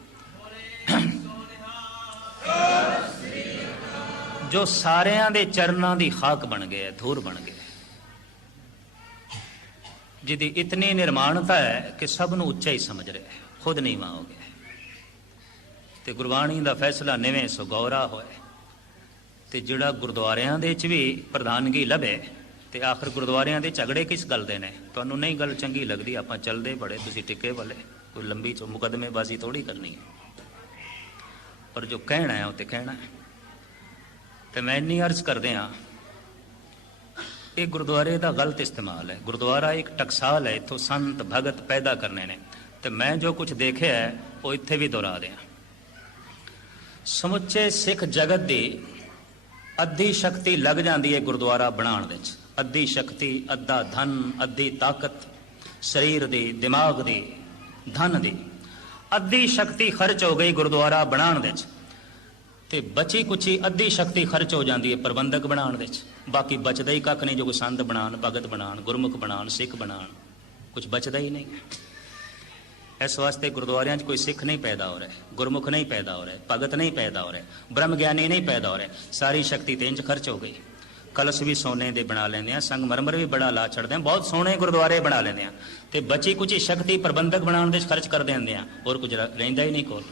जो सारियां दे चरनां दी खाक बन गए, धूर बन गए, जिदी इतनी निर्माणता है कि सब नूं उच्चा ही समझ रहे, खुद नीवां हो गया। ते गुरबाणी दा फैसला निवें सुगौरा होए। ते जिहड़ा गुरुद्वारियां दे च भी प्रधानगी लभे, ते आखिर गुरुद्वारियां दे झगड़े किस गल दे ने? तुहानूं नहीं गल चंगी लगदी, आपां चलदे बड़े, तुसीं टिके वाले। कोई लंबी मुकदमेबाजी थोड़ी करनी है, पर जो कहना है वो तो कहना है। तो मैं इन्नी अर्ज करदे हाँ, ये गुरुद्वारे का गलत इस्तेमाल है। गुरुद्वारा एक टकसाल है, इतों संत भगत पैदा करने ने, तो मैं जो कुछ देखे है वो इत्थे भी दोहरा दें। समुचे सिख जगत की अद्धी शक्ति लग जाती है गुरुद्वारा बनाने दे। अद्धी शक्ति, अद्धा धन, अद्धी ताकत, शरीर दी, दिमाग दी, धन दी अद्धी शक्ति खर्च हो गई गुरुद्वारा बनाने दे। ते बची कुची अद्धी शक्ति खर्च हो जाती है प्रबंधक बनाने दे। बाकी बचता ही कख नहीं, जो कोई संत बनान, भगत बनान, गुरमुख बनान, सिख बनान, कुछ बचता ही नहीं। इस वास्ते गुरुद्वारियां कोई सिख नहीं पैदा हो रहा, गुरमुख नहीं पैदा हो रहा, भगत नहीं पैदा हो रहा, ब्रह्म ज्ञानी नहीं पैदा हो रहा। सारी शक्ति तो इंज खर्च हो गई। कलश भी सोने दे बना लेंदे हैं, संगमरमर भी बड़ा ला छड़ते हैं, बहुत सोहने गुरुद्वारे बना लेंदे हैं, ते बची कुची शक्ति प्रबंधक बनाने दे खर्च कर देंदे हैं, और कुछ रहिंदा ही नहीं, कोल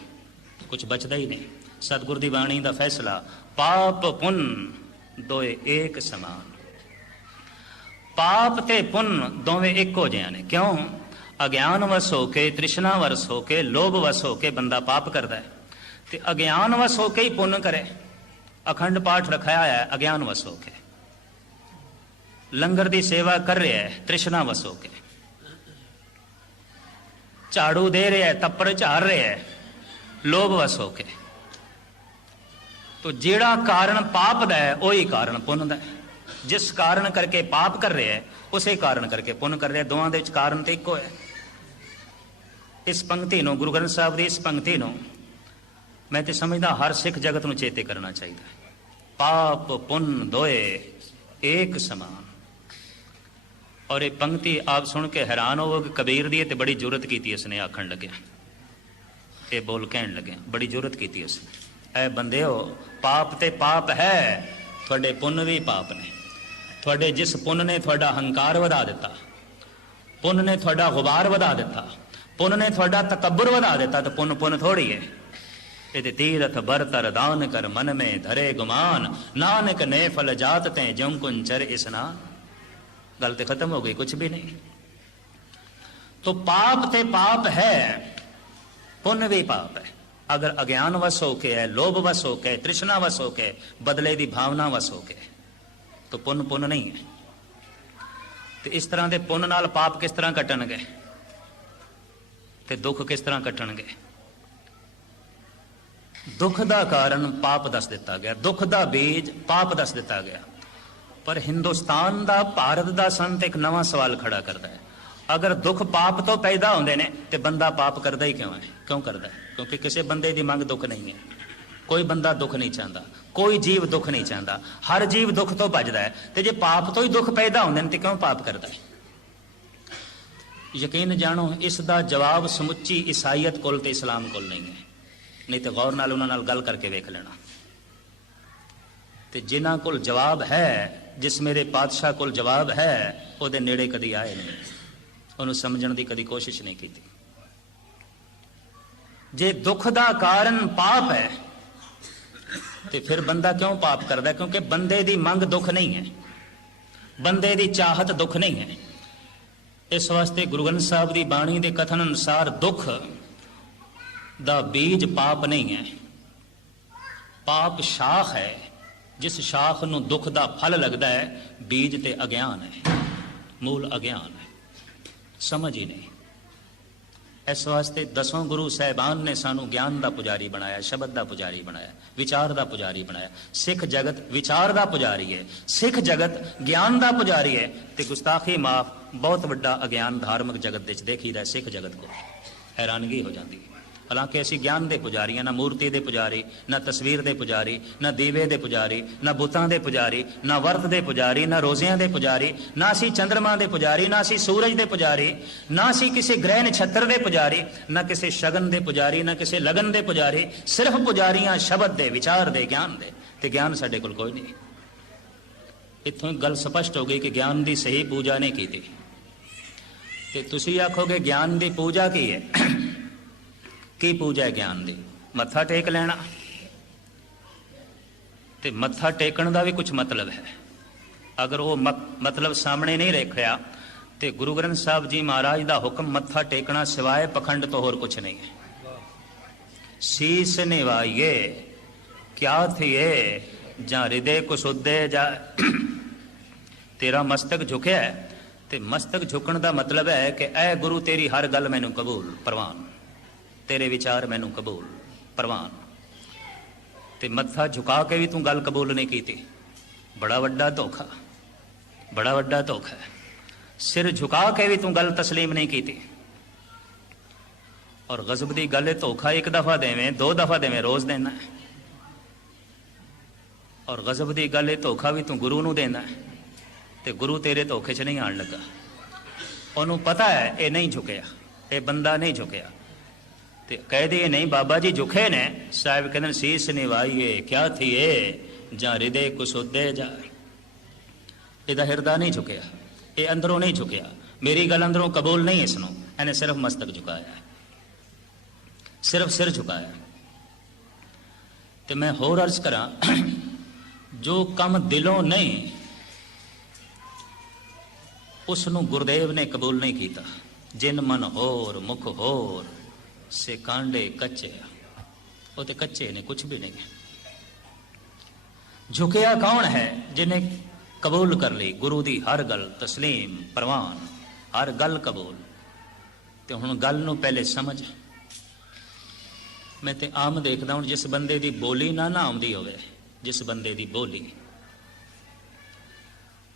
कुछ बचदा ही नहीं। सतगुर दी बाणी दा फैसला, पाप पुन दोए एक समान। पाप ते पुन दोवें इको जिहा ने। क्यों? अज्ञान वस होके, तृष्णा वस होके, लोभ वस होके बंदा पाप करता है, ते अज्ञान वस होके ही पुण्य करे। अखंड पाठ रखाया है अज्ञान वस होके, लंगर दी सेवा कर रहा है तृष्णा वस होके, झाड़ू दे रहा है, तप्पर झाड़ रहा है लोभ वस होके। तो जेड़ा कारण पाप दा है वही कारण पुण्य दा है। जिस कारण करके पाप कर रहे हैं उसे कारण करके पुण्य कर रहे हैं। दोवां दे विच कारण तो इको है। इस पंक्ति नूं, गुरु ग्रंथ साहिब दी इस पंक्ति नूं मैं तो समझदा हर सिख जगत नूं चेते करना चाहिए। पाप पुण्य दोए एक समान। और ये पंक्ति आप सुन के हैरान होवोगे, कबीर दी ते बड़ी जुरत की इसने आखन लगे, ये बोल कहन लगे, बड़ी जुरत की उसने। ऐ बंदे हो, पाप ते पाप है, थोड़े पुण्य भी पाप ने। थोड़े जिस पुण्य ने थोड़ा हंकार वधा दिता, पुण्य ने थोड़ा गुबार वधा दिता, पुण्य ने थोड़ा तकब्बुर वधा दिता, तो पुण्य पुण्य थोड़ी है। ये तीरथ बरतर दान कर मन में धरे गुमान, नानक ने फल जात ते ज्यों कुंचर स्नान। गल तो खत्म हो गई, कुछ भी नहीं। तो पाप ते पाप है, पुण्य भी पाप है। अगर अज्ञान वस होके है, लोभ वस होके, तृष्णा वस होके, बदले की भावना वस होके, तो पुण्य पुण्य नहीं है। तो इस तरह के पुण्य नाल पाप किस तरह कटणगे, ते दुख किस तरह कटणगे? दुख का कारण पाप दस दिता गया, दुख का बीज पाप दस दिता गया। पर हिंदुस्तान का, भारत का संत एक नवा सवाल खड़ा करता है, अगर दुख पाप तो पैदा होंदे ने ते बंदा पाप करता ही क्यों है? क्यों करता है? क्योंकि किसी बंदे की मंग दुख नहीं है। कोई बंदा दुख नहीं चाहता, कोई जीव दुख नहीं चाहता, हर जीव दुख तो भजदा है। तो जे पाप तो ही दुख पैदा होंदे ने ते क्यों पाप करता है? यकीन जानो, इसका जवाब समुची ईसाईयत कोल ते इस्लाम कोल नहीं है। नहीं तो गौर नाल उन्हां नाल गल करके वेख लेना। ते जिन्हां कोल जवाब है, जिस मेरे पातशाह कोल जवाब है, उहदे नेड़े कदी आए नहीं, उन्होंने समझण की कदी कोशिश नहीं की। जे दुख का कारण पाप है तो फिर बंदा क्यों पाप करता है? क्योंकि बंदे की मंग दुख नहीं है, बंदे की चाहत दुख नहीं है। इस वास्ते गुरु ग्रंथ साहिब की बाणी के कथन अनुसार दुख दा बीज पाप नहीं है, पाप शाख है। जिस शाख नूं दुख दा फल लगता है, बीज ते अज्ञान है, मूल अज्ञान है, समझ ही नहीं। इस वास्ते दसों गुरु साहिबान ने सानू ज्ञान का पुजारी बनाया, शब्द का पुजारी बनाया, विचार का पुजारी बनाया। सिख जगत विचार का पुजारी है, सिख जगत ज्ञान का पुजारी है। तो गुस्ताखी माफ, बहुत बड़ा अज्ञान धार्मिक जगत देखीदा सिख जगत को, हैरानगी हो जाती है। हालांकि असी ज्ञान के पुजारी हैं, ना मूर्ति के पुजारी, ना तस्वीर के पुजारी, ना दीवे के पुजारी, ना बुतां के पुजारी, ना वर्त के पुजारी, ना रोजियां के पुजारी, ना असी चंद्रमा के पुजारी, ना असी सूरज के पुजारी, ना असी किसी ग्रह नक्षत्र के पुजारी, ना किसी शगन के पुजारी, ना किसी लगन के पुजारी। सिर्फ पुजारियां शब्द दे, विचार दे, ज्ञान दे। ते ज्ञान साडे कोल कोई नहीं। इत्थों गल स्पष्ट हो गई कि ज्ञान की सही पूजा नहीं की। ते तुसी आखोगे ज्ञान की पूजा की है? की पूजा है ज्ञान की? मत्था टेक लेना। ते मत्था टेकण का भी कुछ मतलब है। अगर वो मतलब सामने नहीं रखा ਤੇ ਗੁਰੂ ਗ੍ਰੰਥ ਸਾਹਿਬ ਜੀ ਮਹਾਰਾਜ ਦਾ ਹੁਕਮ ਮੱਥਾ ਟੇਕਣਾ ਸਿਵਾਏ ਪਖੰਡ ਤੋਂ ਹੋਰ ਕੁਛ ਨਹੀਂ ਹੈ। ਸੀਸ ਨਿਵਾਈਏ ਕਿਆ ਥੀਏ ਜਾਂ ਹਿਰਦੇ ਕੁਸੁੱਦੇ ਜਾ। ਤੇਰਾ ਮਸਤਕ ਝੁਕਿਆ ਹੈ, ਤੇ ਮਸਤਕ ਝੁਕਣ ਦਾ ਮਤਲਬ ਹੈ ਕਿ ਐ ਗੁਰੂ ਤੇਰੀ ਹਰ ਗੱਲ ਮੈਨੂੰ ਕਬੂਲ ਪ੍ਰਵਾਨ, ਤੇਰੇ ਵਿਚਾਰ ਮੈਨੂੰ ਕਬੂਲ ਪ੍ਰਵਾਨ। ਤੇ ਮੱਥਾ ਝੁਕਾ ਕੇ ਵੀ ਤੂੰ ਗੱਲ ਕਬੂਲ ਨਹੀਂ ਕੀਤੀ, ਬੜਾ ਵੱਡਾ ਧੋਖਾ, ਬੜਾ ਵੱਡਾ ਧੋਖਾ ਹੈ। ਸਿਰ ਝੁਕਾ ਕੇ ਵੀ ਤੂੰ ਗੱਲ ਤਸਲੀਮ ਨਹੀਂ ਕੀਤੀ। ਔਰ ਗਜ਼ਬ ਦੀ ਗੱਲ ਹੈ, ਧੋਖਾ ਇੱਕ ਦਫਾ ਦੇਵੇਂ, ਦੋ ਦਫਾ ਦੇਵੇਂ, ਰੋਜ਼ ਦੇਣਾ ਹੈ। ਔਰ ਗਜ਼ਬ ਦੀ ਗੱਲ ਹੈ, ਧੋਖਾ ਵੀ ਤੂੰ ਗੁਰੂ ਨੂੰ ਦੇਣਾ ਹੈ, ਤੇ ਗੁਰੂ ਤੇਰੇ ਧੋਖੇ 'ਚ ਨਹੀਂ ਆਣ ਲੱਗਾ। ਉਹਨੂੰ ਪਤਾ ਹੈ ਇਹ ਨਹੀਂ ਝੁਕਿਆ, ਇਹ ਬੰਦਾ ਨਹੀਂ ਝੁਕਿਆ, ਤੇ ਕਹਿ ਦਈਏ ਨਹੀਂ ਬਾਬਾ ਜੀ ਝੁਕੇ ਨੇ। ਸਾਹਿਬ ਕਹਿੰਦੇ ਸੀਸ ਨਿਵਾਈਏ ਕਿਆ ਥੀਏ ਜਾਂ ਹਿਰਦੇ ਕੁਸੁੱਦੇ ਜਾ। ਇਹਦਾ ਹਿਰਦਾ ਨਹੀਂ ਝੁਕਿਆ, ਇਹ ਅੰਦਰੋਂ ਨਹੀਂ ਝੁਕਿਆ, ਮੇਰੀ ਗੱਲ ਅੰਦਰੋਂ ਕਬੂਲ ਨਹੀਂ ਇਸ ਨੂੰ। ਇਹਨੇ ਸਿਰਫ ਮਸਤਕ ਝੁਕਾਇਆ, ਸਿਰਫ ਸਿਰ ਝੁਕਾਇਆ। ਤੇ ਮੈਂ ਹੋਰ ਅਰਜ਼ ਕਰਾਂ, ਜੋ ਕੰਮ ਦਿਲੋਂ ਨਹੀਂ ਉਸ ਨੂੰ ਗੁਰਦੇਵ ਨੇ ਕਬੂਲ ਨਹੀਂ ਕੀਤਾ। ਜਿਨ ਮਨ ਹੋਰ ਮੁਖ ਹੋਰ ਸੇ ਕਾਂਡੇ ਕੱਚੇ। ਉਹ ਤੇ ਕੱਚੇ ਨੇ, ਕੁਛ ਵੀ ਨਹੀਂ। ਝੁਕਿਆ ਕੌਣ ਹੈ? ਜਿਹਨੇ ਕਬੂਲ ਕਰ ਲਈ ਗੁਰੂ ਦੀ ਹਰ ਗੱਲ ਤਸਲੀਮ ਪ੍ਰਵਾਨ, ਹਰ ਗੱਲ ਕਬੂਲ। ਤੇ ਹੁਣ ਗੱਲ ਨੂੰ ਪਹਿਲੇ ਸਮਝ। ਮੈਂ ਤੇ ਆਮ ਦੇਖਦਾ ਹੁਣ, ਜਿਸ ਬੰਦੇ ਦੀ ਬੋਲੀ ਨਾ ਆਉਂਦੀ ਹੋਵੇ, ਜਿਸ ਬੰਦੇ ਦੀ ਬੋਲੀ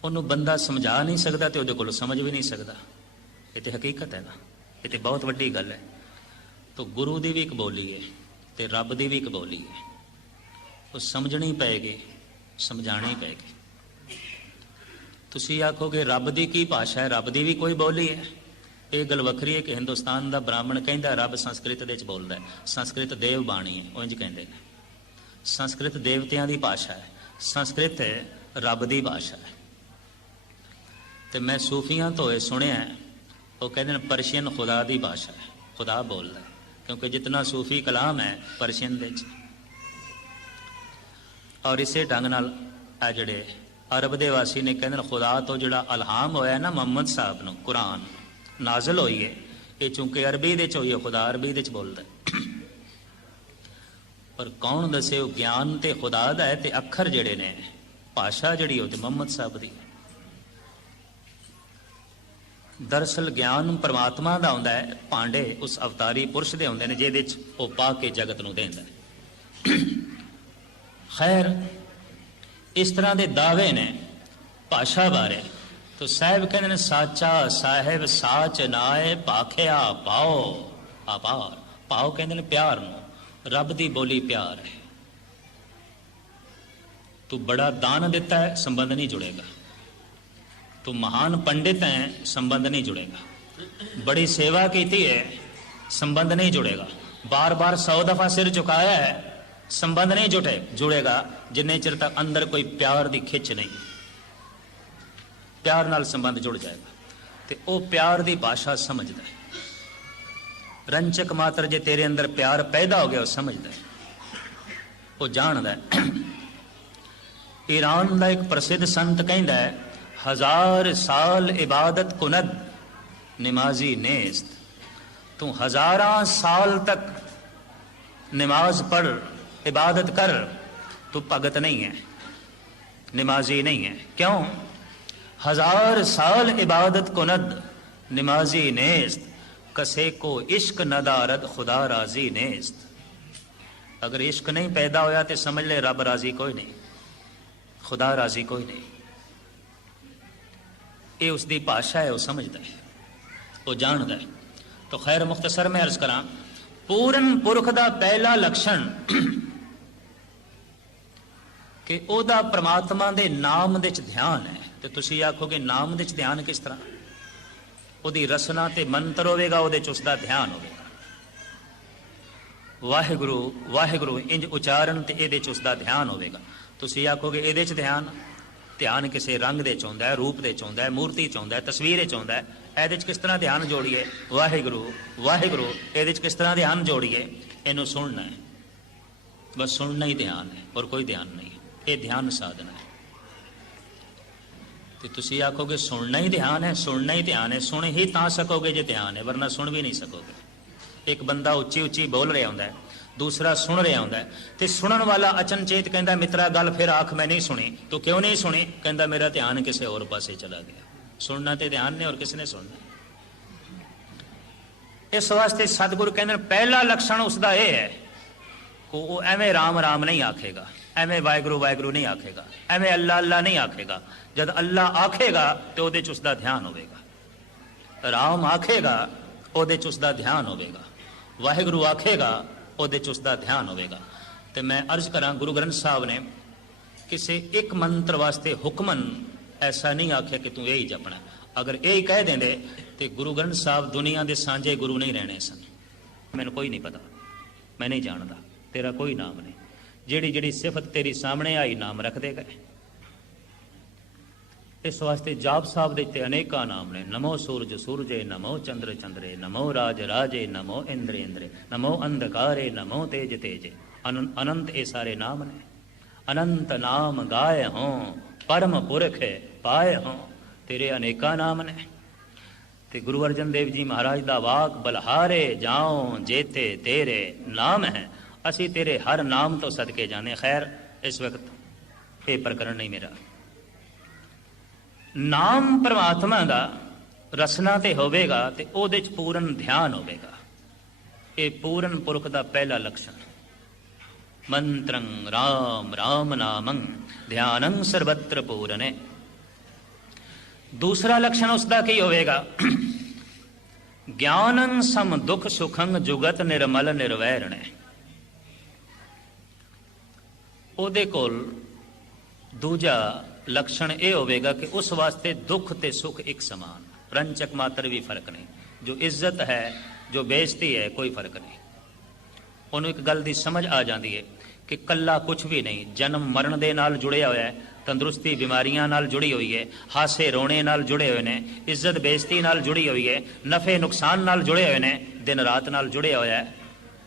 ਉਹਨੂੰ ਬੰਦਾ ਸਮਝਾ ਨਹੀਂ ਸਕਦਾ ਤੇ ਉਹਦੇ ਕੋਲ ਸਮਝ ਵੀ ਨਹੀਂ ਸਕਦਾ। ਇਹ ਤੇ ਹਕੀਕਤ ਹੈ ਨਾ, ਇਹ ਤੇ ਬਹੁਤ ਵੱਡੀ ਗੱਲ ਹੈ। ਤਾਂ ਗੁਰੂ ਦੀ ਵੀ ਇੱਕ ਬੋਲੀ ਹੈ ਤੇ ਰੱਬ ਦੀ ਵੀ ਇੱਕ ਬੋਲੀ ਹੈ, ਉਹ ਸਮਝਣੀ ਪਏਗੀ, ਸਮਝਾਣੀ ਪਏਗੀ। ਤੁਸੀਂ ਆਖੋਗੇ ਰੱਬ ਦੀ ਕੀ ਭਾਸ਼ਾ ਹੈ? ਰੱਬ ਦੀ ਵੀ ਕੋਈ ਬੋਲੀ ਹੈ। ਇਹ ਗੱਲ ਵੱਖਰੀ ਹੈ ਕਿ ਹਿੰਦੁਸਤਾਨ ਦਾ ਬ੍ਰਾਹਮਣ ਕਹਿੰਦਾ ਰੱਬ ਸੰਸਕ੍ਰਿਤ ਦੇ ਵਿੱਚ ਬੋਲਦਾ ਹੈ। ਸੰਸਕ੍ਰਿਤ ਦੇਵ ਬਾਣੀ ਹੈ, ਉਂਝ ਕਹਿੰਦੇ ਨੇ। ਸੰਸਕ੍ਰਿਤ ਦੇਵਤਿਆਂ ਦੀ ਭਾਸ਼ਾ ਹੈ, ਸੰਸਕ੍ਰਿਤ ਰੱਬ ਦੀ ਭਾਸ਼ਾ ਹੈ। ਤੇ ਮੈਂ ਸੂਫੀਆਂ ਤੋਂ ਇਹ ਸੁਣਿਆ, ਉਹ ਕਹਿੰਦੇ ਨੇ ਪਰਸ਼ੀਅਨ ਖੁਦਾ ਦੀ ਭਾਸ਼ਾ ਹੈ, ਖੁਦਾ ਬੋਲਦਾ ਹੈ, ਕਿਉਂਕਿ ਜਿਤਨਾ ਸੂਫੀ ਕਲਾਮ ਹੈ ਪਰਸ਼ੀਅਨ ਦੇ ਵਿੱਚ। ਔਰ ਇਸੇ ਢੰਗ ਨਾਲ ਆ ਜਿਹੜੇ ਅਰਬ ਦੇ ਵਾਸੀ ਨੇ ਕਹਿੰਦੇ ਨੇ ਖੁਦਾ ਤੋਂ ਜਿਹੜਾ ਅਲਹਾਮ ਹੋਇਆ ਨਾ ਮੁਹੰਮਦ ਸਾਹਿਬ ਨੂੰ, ਕੁਰਾਨ ਨਾਜ਼ਲ ਹੋਈ ਹੈ, ਇਹ ਚੂੰਕਿ ਅਰਬੀ ਦੇ ਚ ਹੋਈ ਹੈ, ਖੁਦਾ ਅਰਬੀ ਦੇ ਚ ਬੋਲਦਾ। ਪਰ ਕੌਣ ਦੱਸੇ ਉਹ ਗਿਆਨ ਤੇ ਖੁਦਾ ਦਾ ਹੈ, ਤੇ ਅੱਖਰ ਜਿਹੜੇ ਨੇ, ਭਾਸ਼ਾ ਜਿਹੜੀ ਉਹ ਤੇ ਮੁਹੰਮਦ ਸਾਹਿਬ ਦੀ। ਦਰਅਸਲ ਗਿਆਨ ਪਰਮਾਤਮਾ ਦਾ ਹੁੰਦਾ ਹੈ, ਭਾਂਡੇ ਉਸ ਅਵਤਾਰੀ ਪੁਰਸ਼ ਦੇ ਹੁੰਦੇ ਨੇ ਜਿਹਦੇ ਚ ਉਹ ਪਾ ਕੇ ਜਗਤ ਨੂੰ ਦੇਂਦਾ ਹੈ। ਖੈਰ ਇਸ ਤਰ੍ਹਾਂ ਦੇ ਦਾਅਵੇ ਨੇ ਭਾਸ਼ਾ ਬਾਰੇ। ਤੋ ਸਾਹਿਬ ਕਹਿੰਦੇ ਨੇ ਸਾਚਾ ਸਾਹਿਬ ਸਾਚ ਨਾਏ ਭਾਖਿਆ ਪਾਓ ਆਪਾਰ। ਪਾਓ ਕਹਿੰਦੇ ਨੇ ਪਿਆਰ ਨੂੰ, ਰੱਬ ਦੀ ਬੋਲੀ ਪਿਆਰ ਹੈ। ਤੂੰ ਬੜਾ ਦਾਨ ਦਿੱਤਾ ਹੈ, ਸੰਬੰਧ ਨਹੀਂ ਜੁੜੇਗਾ। ਤੂੰ ਮਹਾਨ ਪੰਡਿਤ ਹੈ, ਸੰਬੰਧ ਨਹੀਂ ਜੁੜੇਗਾ। ਬੜੀ ਸੇਵਾ ਕੀਤੀ ਹੈ, ਸੰਬੰਧ ਨਹੀਂ ਜੁੜੇਗਾ। ਬਾਰ ਬਾਰ 100 ਦਫਾ ਸਿਰ ਝੁਕਾਇਆ ਹੈ, ਸੰਬੰਧ ਨਹੀਂ ਜੁੜੇਗਾ ਜਿੰਨੇ ਚਿਰ ਤੱਕ ਅੰਦਰ ਕੋਈ ਪਿਆਰ ਦੀ ਖਿੱਚ ਨਹੀਂ। ਪਿਆਰ ਨਾਲ ਸੰਬੰਧ ਜੁੜ ਜਾਏਗਾ, ਤੇ ਉਹ ਪਿਆਰ ਦੀ ਭਾਸ਼ਾ ਸਮਝਦਾ ਹੈ। ਰੰਚਕ ਮਾਤਰ ਜੇ ਤੇਰੇ ਅੰਦਰ ਪਿਆਰ ਪੈਦਾ ਹੋ ਗਿਆ, ਉਹ ਸਮਝਦਾ ਹੈ, ਉਹ ਜਾਣਦਾ ਹੈ। ਈਰਾਨ ਦਾ ਇੱਕ ਪ੍ਰਸਿੱਧ ਸੰਤ ਕਹਿੰਦਾ ਹੈ, 1000 ਸਾਲ ਇਬਾਦਤ ਕੁਨਦ नमाजी नेस्त। तू हजारा साल तक नमाज पढ़ इबादत कर, तू भगत नहीं है, नमाजी नहीं है। क्यों? 1000 साल इबादत कुनद नमाजी नेस्त, कसे को इश्क नदारद खुदा राजी नेस्त। अगर इश्क नहीं पैदा होया तो समझ ले रब राजी कोई नहीं, खुदा राजी कोई नहीं। ये उसकी भाषा है, वो समझता है, वो जानता है। तो खैर मुख्तसर में अर्ज करा, पूरन पुरख दा पहला लक्षण कि ओदा परमात्मा दे नाम दे च ध्यान है। तो तुसी आखोगे नाम दे च ध्यान किस तरह? ओदी रसना ते मंत्र होवेगा, ओदे च उसदा ध्यान होवेगा। वाहिगुरु वाहिगुरु इंज उचारण ते एदे च उसदा ध्यान होवेगा। तुसी आखोगे एदे च ध्यान, ध्यान किसी रंग दे च हुंदा है, रूप दे च हुंदा है, मूर्ति च हुंदा है, तस्वीर च हुंदा है। एदे च किस तरह ध्यान जोड़िए? वाहिगुरु वाहिगुरु एदे च किस तरह ध्यान जोड़िए? इनू सुनना है, बस सुनना ही ध्यान है और कोई ध्यान नहीं है। ये ध्यान साधना है। तो तुसी आखोगे सुनना ही ध्यान है, सुनना ही ध्यान है। सुन ही तां सकोगे जे ध्यान है, वरना सुन भी नहीं सकोगे। एक बंदा उच्ची उच्ची बोल रहा होंदा है, दूसरा सुन रहा होंदा है, ते सुनन वाला अचनचेत कहता मित्रा गल फिर आख मैं नहीं सुनी। तो क्यों नहीं सुनी? कहता मेरा ध्यान किसी और पासे चला गया। सुनना तो ध्यान ने और किसने सुनना। इस वास्ते सतगुरु कहते पहला लक्षण उसका यह है कि वो एवं राम राम नहीं आखेगा, एवं वाहगुरू वाहगुरू नहीं आखेगा, एवं अल्लाह अल्लाह नहीं आखेगा। जब अल्लाह आखेगा तो वो उसका ध्यान होगा, राम आखेगा वो उसका ध्यान होगा, वाहगुरू आखेगा वो उसका ध्यान होगा। तो मैं अर्ज करा गुरु ग्रंथ साहब ने किसी एक मंत्र वास्ते हुक्मन ऐसा नहीं आख्या कि तू यही जपना। अगर यही कह देंगे तो गुरु ग्रंथ साहब दुनिया के सांझे गुरु नहीं रहने सन। मैंने कोई नहीं पता, मैं नहीं जानता, तेरा कोई नाम नहीं। जेड़ी जेड़ी सिफत तेरी सामने आई नाम रख दे गए। इस वास्ते जाप साहब देते अनेका नाम ने। नमो सूरज सूरजे, नमो चंद्र चंद्रे, नमो राज राजे, नमो इंद्र इंद्रे, नमो अंधकारे, नमो तेज तेजे। अनंत ये सारे नाम ने। अनंत नाम गाय हों, परम पुरख पाए हों, तेरे अनेका नाम ने। ते गुरु अर्जन देव जी महाराज दा वाक बलहारे जाओ जेते तेरे नाम है। असी तेरे हर नाम तो सदके जाने। खैर इस वक्त ये प्रकरण नहीं मेरा। नाम परमात्मा का रसना ते होवेगा ते ओदे च पूर्ण ध्यान होवेगा। ये पूर्ण पुरख का पहला लक्षण। मंत्रं राम राम नामं ध्यानं सर्वत्र पूरने। दूसरा लक्षण उसका की होवेगा? ज्ञानं सम दुख सुखं जुगत निर्मल निर्वैरणे। ओदे कोल दूजा लक्षण ये होगा कि उस वास्ते दुख ते सुख एक समान, रंचक मात्र भी फर्क नहीं। जो इज्जत है, जो बेइज्जती है, कोई फर्क नहीं। उन्होंने एक गल की समझ आ जाती है कि कला कुछ भी नहीं। जन्म मरण दे नाल जुड़िया हुआ है, तंदुरुस्ती बीमारियां नाल जुड़ी हुई है, हासे रोने नाल जुड़े हुए ने, इज्जत बेइज्जती नाल जुड़ी हुई है, नफे नुकसान नाल जुड़े हुए ने, दिन रात नाल जुड़े हुआ है।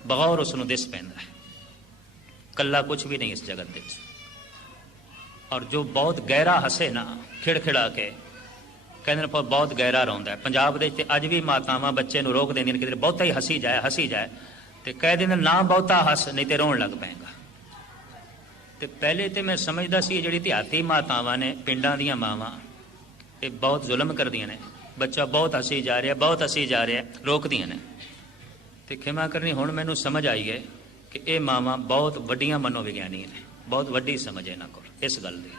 बगौर उसनों दिस पैंदा है। कला कुछ भी नहीं इस जगत दे। और जो बहुत गहरा हसे ना खिड़खिड़ा के कहते बहुत गहरा रोंदा है। पंजाब दे अज भी मातावां बच्चे नूं रोक देंदियां कि बहुता ही हसी जाए तो कह देंदे ना बहुता हस नहीं तो रोन लग पेगा। तो पहले तो मैं समझदा सी जिहड़ी देहाती मातावां ने, पिंडां दीयां मावां, ये बहुत जुल्म करदियां ने। बच्चा बहुत हसी जा रहा, बहुत हसी जा रहा, रोकदियां ने। तो खिमा करनी हुण मैनूं समझ आई है कि ये मावां बहुत वड्डियां मनोविग्यानी ने, बहुत वड्डी समझ इन्हां कोल इस गल दी।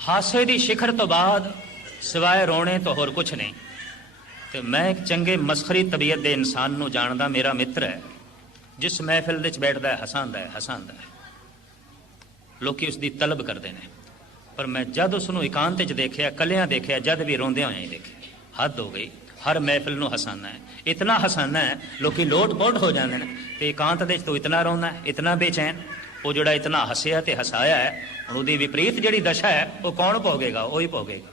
हासे दी शिखर तो बाद सिवाए रोने तो होर कुछ नहीं। तो मैं एक चंगे मसखरी तबीयत के इंसान नूं जानदा, मेरा मित्र है, जिस महफिल विच बैठदा है हसांदा है, लोकी उसकी तलब करते हैं। पर मैं जद उसनूं एकांत च देखिया, कलियां देखिया, जद भी रोंदियां होइयां देखिया। हद हो गई। हर महफिल नूं हसाना है, इतना हसाना है लोकी लोट पोट हो जाते हैं। तो एकांत दे तो इतना रोंदा है, इतना बेचैन। वो जोड़ा इतना हसिया ते हसाया है, हुण उहदी विपरीत जिहड़ी दशा है वो कौन भोगेगा? वही भोगेगा।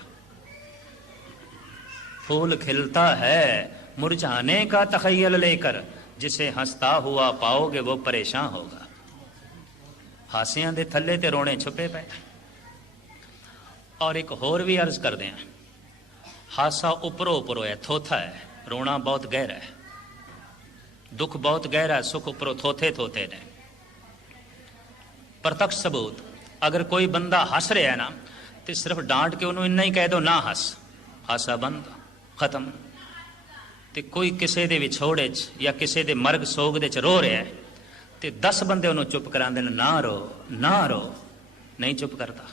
फूल खिलता है मुरझाने का तखय्युल लेकर, जिसे हंसता हुआ पाओगे वो परेशान होगा। हासियां दे थल्ले ते रोने छुपे पे। और एक होर भी अर्ज करते हैं, हासा उपरो उपरो है, थोथा है, रोना बहुत गहरा है, दुख बहुत गहरा है, सुख उपरो थोथे थोथे ने। प्रत्यक्ष सबूत, अगर कोई बंदा हस रहा है ना तो सिर्फ डांट के उन्होंने इन्ना ही कह दो ना हस, हासा बंद, खत्म। तो कोई किसी के विछोड़े या किसी के मरग सोग दे रो रहा है तो 10 बंदे उन्होंने चुप करा देन, ना रो ना रो, नहीं चुप करता।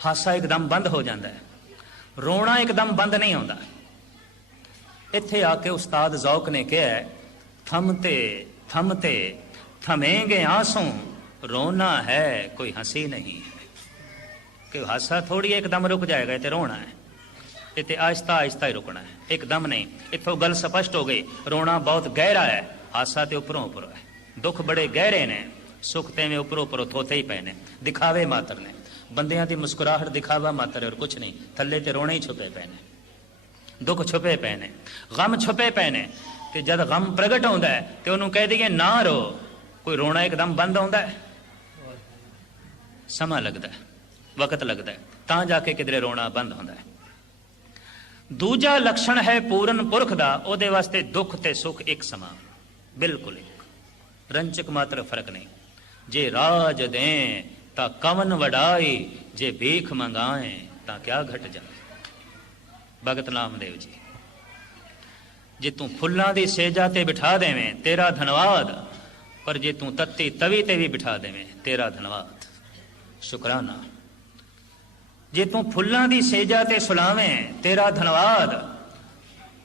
हासा एकदम बंद हो जाता है, रोना एकदम बंद नहीं होता। इत्थे आके उस्ताद जौक ने कहा, थमते थमते थमेंगे आंसू, रोना है कोई हंसी नहीं है। कि हासा थोड़ी एकदम रुक जाएगा, तो रोना है, इतने आहिस्ता आहिस्ता ही रुकना है, एकदम नहीं। इतों गल स्पष्ट हो गई, रोना बहुत गहरा है, हासा तो उपरों उपरों है। दुख बड़े गहरे ने, सुख ते में उपरों उपरों थोते ही पे ने, दिखावे मात्र ने। बंदियां दी मुस्कुराहट दिखावा मात्र है और कुछ नहीं। थल्ले ते रोने ही छुपे पे ने, दुख छुपे पे ने, गम छुपे पे ने। ते जद गम प्रगट होंदा है तो उन्होंने कह दिए ना रो। कोई रोना एकदम बंद होंदा है? समा लगता है। वक्त लगता है, ਤਾਂ ਜਾ ਕੇ किधरे रोना बंद होता है। दूजा लक्षण है पूरन पुरख दा, ਉਹਦੇ ਵਾਸਤੇ दुख ते सुख एक समान, बिल्कुल एक, रंचक मात्र फर्क नहीं। जे राज दें ता कवन वडाई, जे भीख मंगाए ता क्या घट जाए। भगत नामदेव जी, जे तू फुल्लां दी सेजा ते बिठा देवें तेरा धनवाद, पर जे तू तत्ती तवी ते भी बिठा देवें तेरा धनवाद, शुकराना। जे तू फुल्लां दी सेजा ते सुलावें तेरा धनवाद,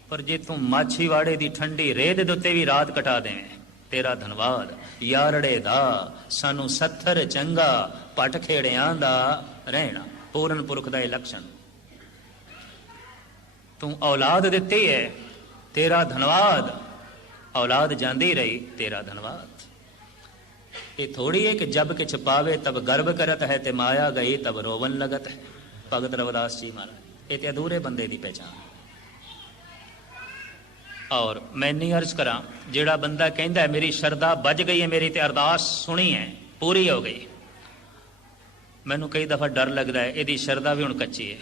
पर जे तू माछीवाड़े दी ठंडी रेत दे उत्ते भी रात कटा देवें तेरा धनवाद। यारड़े दा सानू सत्थर चंगा, पट खेड़ियां दा रहना, पूरन पुरख दा लक्षण। तू औलाद दिती है तेरा धनवाद, औलाद जांदी रही तेरा धनवाद। ये थोड़ी है कि जब किछ पावे तब गर्व करत है, ते माया गई तब रोवन लगत है। भगत रविदास जी महाराज, ये तो अधूरे बंदे की पहचान। और मैं नहीं अर्ज करा, जेड़ा बंदा कहता है मेरी शरदा बज गई है, मेरी तो अरदास सुनी है, पूरी हो गई, मैनू कई दफ़ा डर लगता है यदी शरदा भी हुण कच्ची है,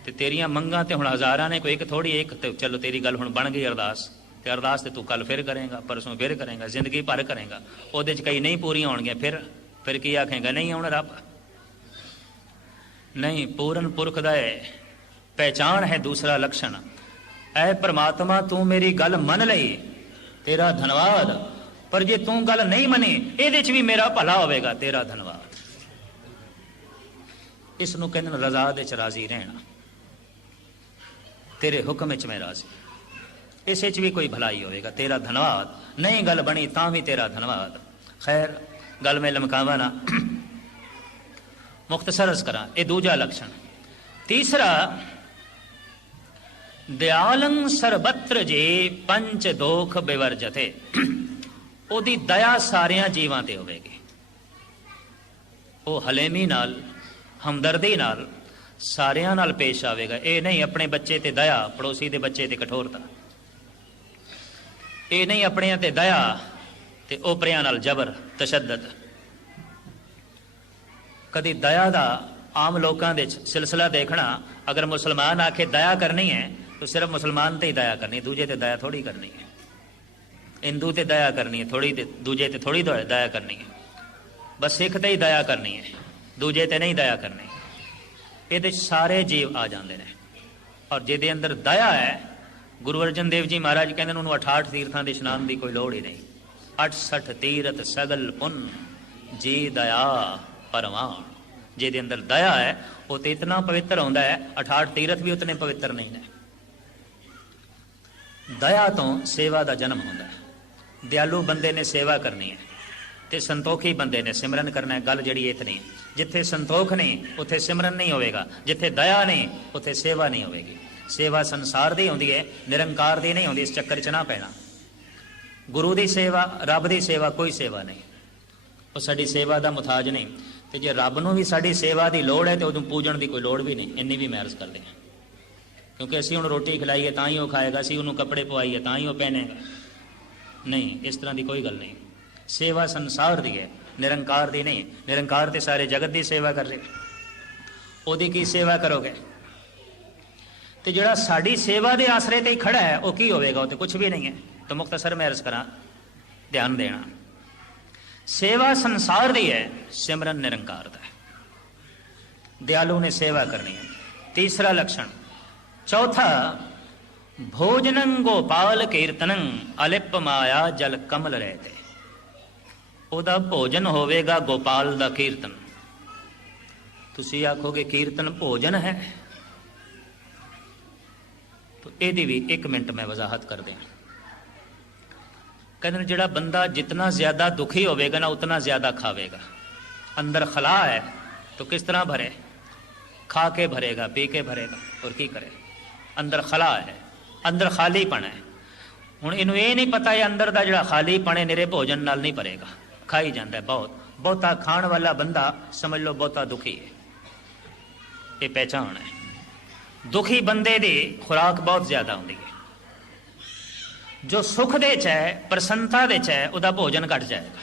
तो तेरिया मंगां तो हुण हज़ारां ने, कोई एक थोड़ी, एक तो चलो तेरी गल हुण बन गई अरदास, तो अरदास तो तू कल फिर करेंगा, परसों फिर करेंगा, जिंदगी भर करेंगा, उहदे च कई नहीं पूरियां होणगियां, फिर की आखेंगा नहीं आउण रब। नहीं, पूरन पुरख दा पहचान है दूसरा लक्षण। ऐ परमात्मा तू मेरी गल मन लई तेरा धनवाद, पर जे तू गल नहीं मनी इहदे च भी मेरा भला होवेगा तेरा धनवाद। इसनूं कहंदे रज़ा दे च राजी रहना, तेरे हुक्म च मैं राजी, इस च भी कोई भलाई होवेगा तेरा धनवाद। नहीं गल बनी तां भी तेरा धनवाद। खैर गल में लमकावा ना, मुख्तसर अर्ज करा, ये दूजा लक्षण। तीसरा, दयालंग सर्वत्र जे पंच दोख बिवर्जते, ओदी दया सारियां जीवां ते होवेगी। वो हलेमी नाल, हमदर्दी नाल सारियां नाल पेश आवेगा। ये नहीं अपने बच्चे ते दया, पड़ोसी दे बच्चे ते कठोरता, ये नहीं अपने ते दया ते ओपरियां नाल जबर तशद्दद। कदी दया दा आम लोगों के सिलसिला देखना, अगर मुसलमान आके दया करनी है तो सिर्फ मुसलमान ते ही दया करनी, दूजे ते दया थोड़ी करनी है। हिंदू ते दया करनी है थोड़ी, दूजे ते थोड़ी दया करनी है। बस सिख ते ही दया करनी है, दूजे ते नहीं दया करनी। ये सारे जीव आ जाते हैं। और जिहदे अंदर दया है, गुरु अर्जन देव जी महाराज कहते हैं उन्होंने 68 तीर्थों के इशनान की कोई लोड़ ही नहीं। 68 तीरथ सगल पुन जी दया परवान। जिहदे अंदर दया है वो तो इतना पवित्र होता है, 68 तीरथ भी उतने पवित्र नहीं है। दया तो सेवा का जन्म होता है। दयालु बंदे ने सेवा करनी है, तो संतोखी बंदे ने सिमरन करना है। गल जिहड़ी इतनी, जिथे संतोख नहीं उत्थे सिमरन नहीं होगा, जिथे दया नहीं उत्थे सेवा नहीं होगी। सेवा संसार दी होंदी है, निरंकार दी नहीं होंदी। इस चक्कर च ना पैना। गुरु की सेवा, रब की सेवा कोई सेवा नहीं, वो साडी सेवा का मुताज नहीं। तो जे रब नूं भी साडी सेवा की लोड़ है तो उदों पूजन की कोई लोड़ भी नहीं। इन्नी भी मैं अर्ज करते हैं, क्योंकि असीं हुण रोटी खिलाईए तां ही वो खाएगा, असीं उन्होंने कपड़े पवाईए तां ही वो पहनेगा। नहीं, इस तरह की कोई गल नहीं। सेवा संसार की है, निरंकार की नहीं। निरंकार तो सारे जगत की सेवा कर रहे, ओदी की सेवा करोगे? तो जिहड़ा साडी सेवा के आसरे ते ही खड़ा है वो की होवेगा? वो तो कुछ भी नहीं है। तो मुख्तसर मैं अर्ज करा, ध्यान देना। सेवा संसार दी है, सिमरन निरंकार का है। दयालु ने सेवा करनी है। तीसरा लक्षण। चौथा, भोजनं गोपाल कीर्तनं अलिप माया जल कमल रहते। ओदा भोजन होवेगा गोपाल दा कीर्तन। तुसी आखोगे कीर्तन भोजन है, तो यदी भी 1 मिनट मैं वजाहत कर दें। कहते जिहड़ा बंदा जितना ज्यादा दुखी होवेगा ना उतना ज्यादा खावेगा। अंदर खला है तो किस तरह भरे? खा के भरेगा, पी के भरेगा, और की करे? अंदर खला है, अंदर खालीपन है। हुण इनू ये नहीं पता है अंदर का जिहड़ा खालीपन है निरे भोजन नाल नहीं भरेगा, खाई जाता है। बहुता खाण वाला बंदा समझ लो बहुता दुखी है। ये पहचान है। दुखी बंदे दी खुराक बहुत ज्यादा होंदी है। जो सुख दे च है, प्रसन्नता दे च है, उहदा भोजन घट जाएगा।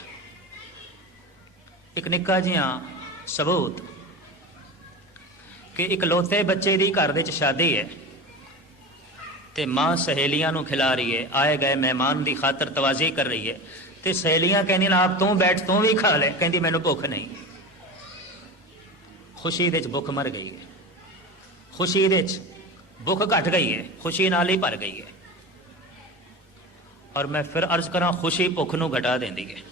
एक निक्का जिहा सबूत, कि इकलौते बच्चे की घर विच शादी है तो माँ सहेलियां नूं खिला रही है, आए गए मेहमान की खातर तवाजी कर रही है, तो सहेलियां कहंदियां आप तू बैठ तू भी खा ले, कहती मैनूं भुख नहीं। खुशी दे भुख मर गई है, खुशी दे भुख घट गई है, खुशी नाल ही भर गई है। और मैं फिर अर्ज करा, खुशी भुख नूं घटा देंदी है।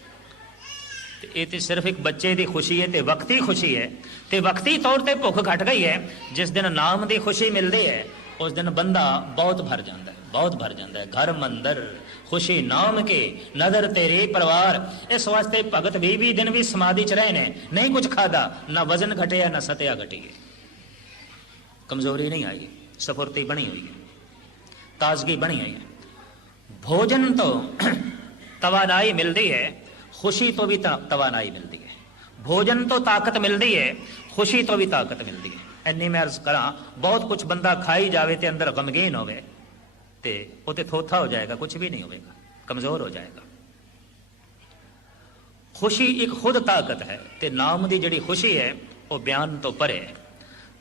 ये तो सिर्फ एक बच्चे की खुशी है, तो वक्ती खुशी है, तो वक्ती तौर पर भुख घट गई है। जिस दिन नाम की खुशी मिलती है उस दिन बंदा बहुत भर जाता है, बहुत भर जाता है। घर मंदिर खुशी नाम के, नदर तेरे परिवार। इस वास्ते भगत 20 दिन भी समाधि च रहे ने, नहीं कुछ खादा, ना वजन घटिया ना सत्या घटी है, कमजोरी नहीं आई, सफुर्ती बनी हुई है, ताजगी बनी हुई है। भोजन तो तवानाई मिलती है, खुशी तो भी तवानाई मिलती है। भोजन तो ताकत मिलती है, खुशी तो भी ताकत मिलती है। इन्नी मैं अर्ज करा, बहुत कुछ बंदा खाई जावे ते अंदर गमगीन होवे ते उते थोथा हो जाएगा, कुछ भी नहीं होगा, कमजोर हो जाएगा। खुशी एक खुद ताकत है, ते नाम की जिहड़ी खुशी है वो बयान तो परे है।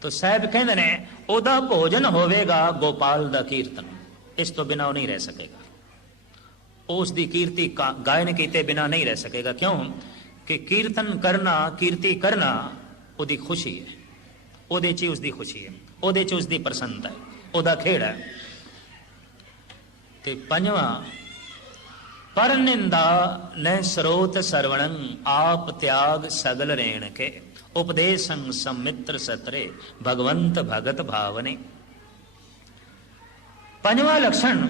तो साहब कहते ने ओदा भोजन होवेगा गोपाल दा कीर्तन, इस तो बिना वो नहीं रह सकेगा। उसकी कीर्ति गायन किए बिना नहीं रह सकेगा। क्यों कि कीर्तन करना, कीर्ति करना उसकी खुशी है, ਉਹਦੇ 'ਚ उसकी खुशी है, ਉਹਦੇ 'ਚ उसकी प्रसन्नता है, ਉਹਦਾ खेड़ है। ते पंजवां, पर निंदा न स्रोत सरवणं आप त्याग सगल रेण के उपदेशं समित्र सतरे भगवंत भगत भावने। पंजवां लक्षण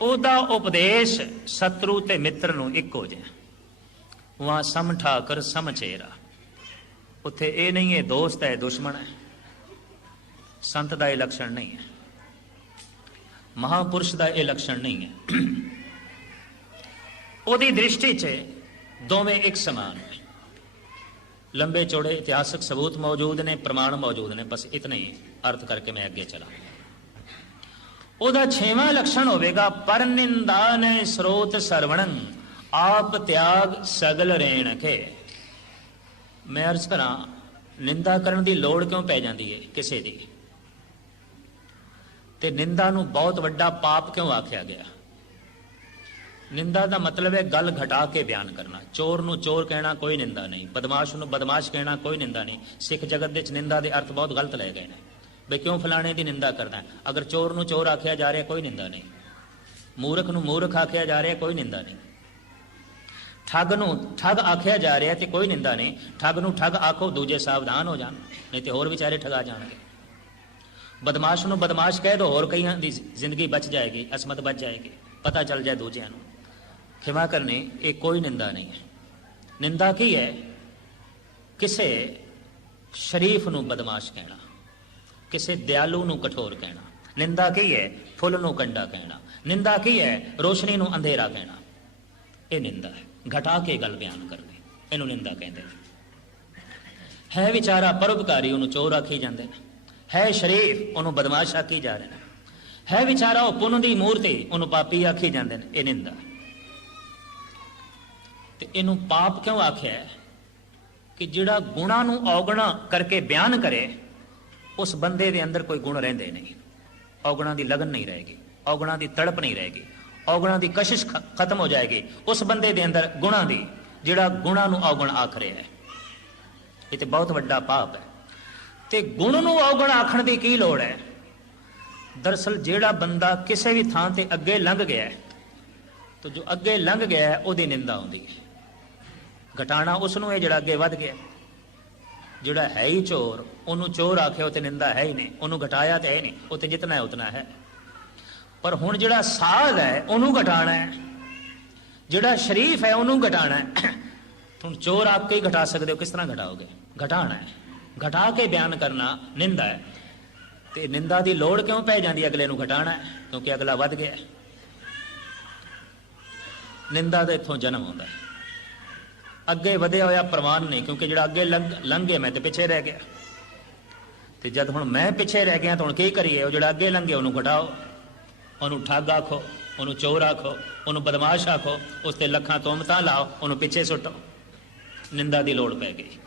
ਉਹਦਾ उपदेश शत्रु ते मित्र ਨੂੰ ਇੱਕੋ ਜਿਹਾ। वहां सम ठाकर सम चेहरा, उत्थे ये नहीं है दोस्त है दुश्मन है, संत का यह लक्षण नहीं है, महापुरुष का यह लक्षण नहीं है। ओदी दृष्टि च दोवें एक समान है। लंबे चौड़े इतिहासक सबूत मौजूद ने, प्रमाण मौजूद ने, बस इतने ही अर्थ करके मैं अगे चला। ओदा 6वां लक्षण होवेगा पर निंदा ने स्रोत सरवणं आप त्याग सगल रेण के। मैं अर्ज करा, निंदा करने की लोड़ क्यों पै जाती है किसी की, ते निंदा नूं बहुत वड्डा पाप क्यों आख्या गया। निंदा का मतलब है गल घटा के बयान करना। चोर नूं चोर कहना कोई निंदा नहीं, बदमाश नूं बदमाश कहना कोई निंदा नहीं। सिख जगत विच निंदा के अर्थ बहुत गलत ले गए हैं। बे क्यों फलाने की निंदा करना है, अगर चोर नूं चोर आख्या जा रहा कोई निंदा नहीं, मूर्ख नूं मूर्ख आख्या जा रहा कोई निंदा नहीं, ठग नूं ठग आख्या जा रहा तो कोई निंदा नहीं। ठग नूं ठग आखो, दूजे सावधान हो जान, नहीं तो होर बेचारे ठगा जाएंगे। बदमाश नूं बदमाश कह दो, होर कईयां दी जिंदगी बच जाएगी, असमत बच जाएगी, पता चल जाए दूजियां नूं। खिमा करनी ये कोई निंदा नहीं है। निंदा की है, किसे शरीफ नूं बदमाश कहना, किसे दयालु नूं कठोर कहना। निंदा की है फुल नूं कंडा कहना। निंदा की है रोशनी नूं अंधेरा कहना। ये निंदा है, घटा के गल बयान करनी, इनू निंदा कहते है। विचारा परोपकारी उन्होंने चोर आखी जाते हैं, है शरीफ उन्होंने बदमाश आखी जा रहे हैं, है विचारा वो पुन की मूर्ति उन्होंने पापी आखी जाते हैं। ये निंदा। तो इनू पाप क्यों आख्या है कि जिहड़ा गुणा नू औगणा करके बयान करे उस बंदे दे अंदर कोई गुण रहिंदे नहीं। औगणा की लगन नहीं रहेगी, औगणा की तड़प नहीं रहेगी, औगणा की कशिश खत्म हो जाएगी उस बंदे दे अंदर गुणा की, जिहड़ा गुणा नू औगण आख रहा है। ये तो बहुत वड्डा पाप है। ते गुण नू औगण आखण की की लोड़ है। दरअसल जिहड़ा बंदा किसी भी थां ते अगे लंघ गया है, तो जो अगे लंघ गया है उसकी निंदा आउंदी है। घटाना उसनू है जिहड़ा अगे वध गया। जिहड़ा है ही चोर उन्होंने चोर आखे, तो निंदा है ही नहीं, उन्होंने घटाया तो है नहीं, वो तो जितना है उतना है। पर हुण जिहड़ा साध है उन्होंने घटाना है, जिहड़ा शरीफ है उन्होंने घटाना है। तुम चोर आप के ही घटा सकते हो, किस तरह घटाओगे? घटाना है, घटा के बयान करना निंदा है। तो निंदा की लोड़ क्यों पै जाती? अगले नूं घटाना है, क्योंकि अगला वध गया। निंदा तो इत्थों जन्म होता है, अगे वधिया होया प्रवान नहीं, क्योंकि जिहड़ा अगे लंघ गया मैं तो पिछे रह गया। तो जब हुण मैं पिछे रह गया तो हुण की करिए? जिहड़ा अगे लंघे उन्होंने घटाओ, उन्होंने ठग आखो, उन्होंने चोर आखो, उन्होंने बदमाश आखो, उसते लखां तोहमतां लाओ, उन्होंने पिछे सुटो। निंदा की लोड़ पै गई,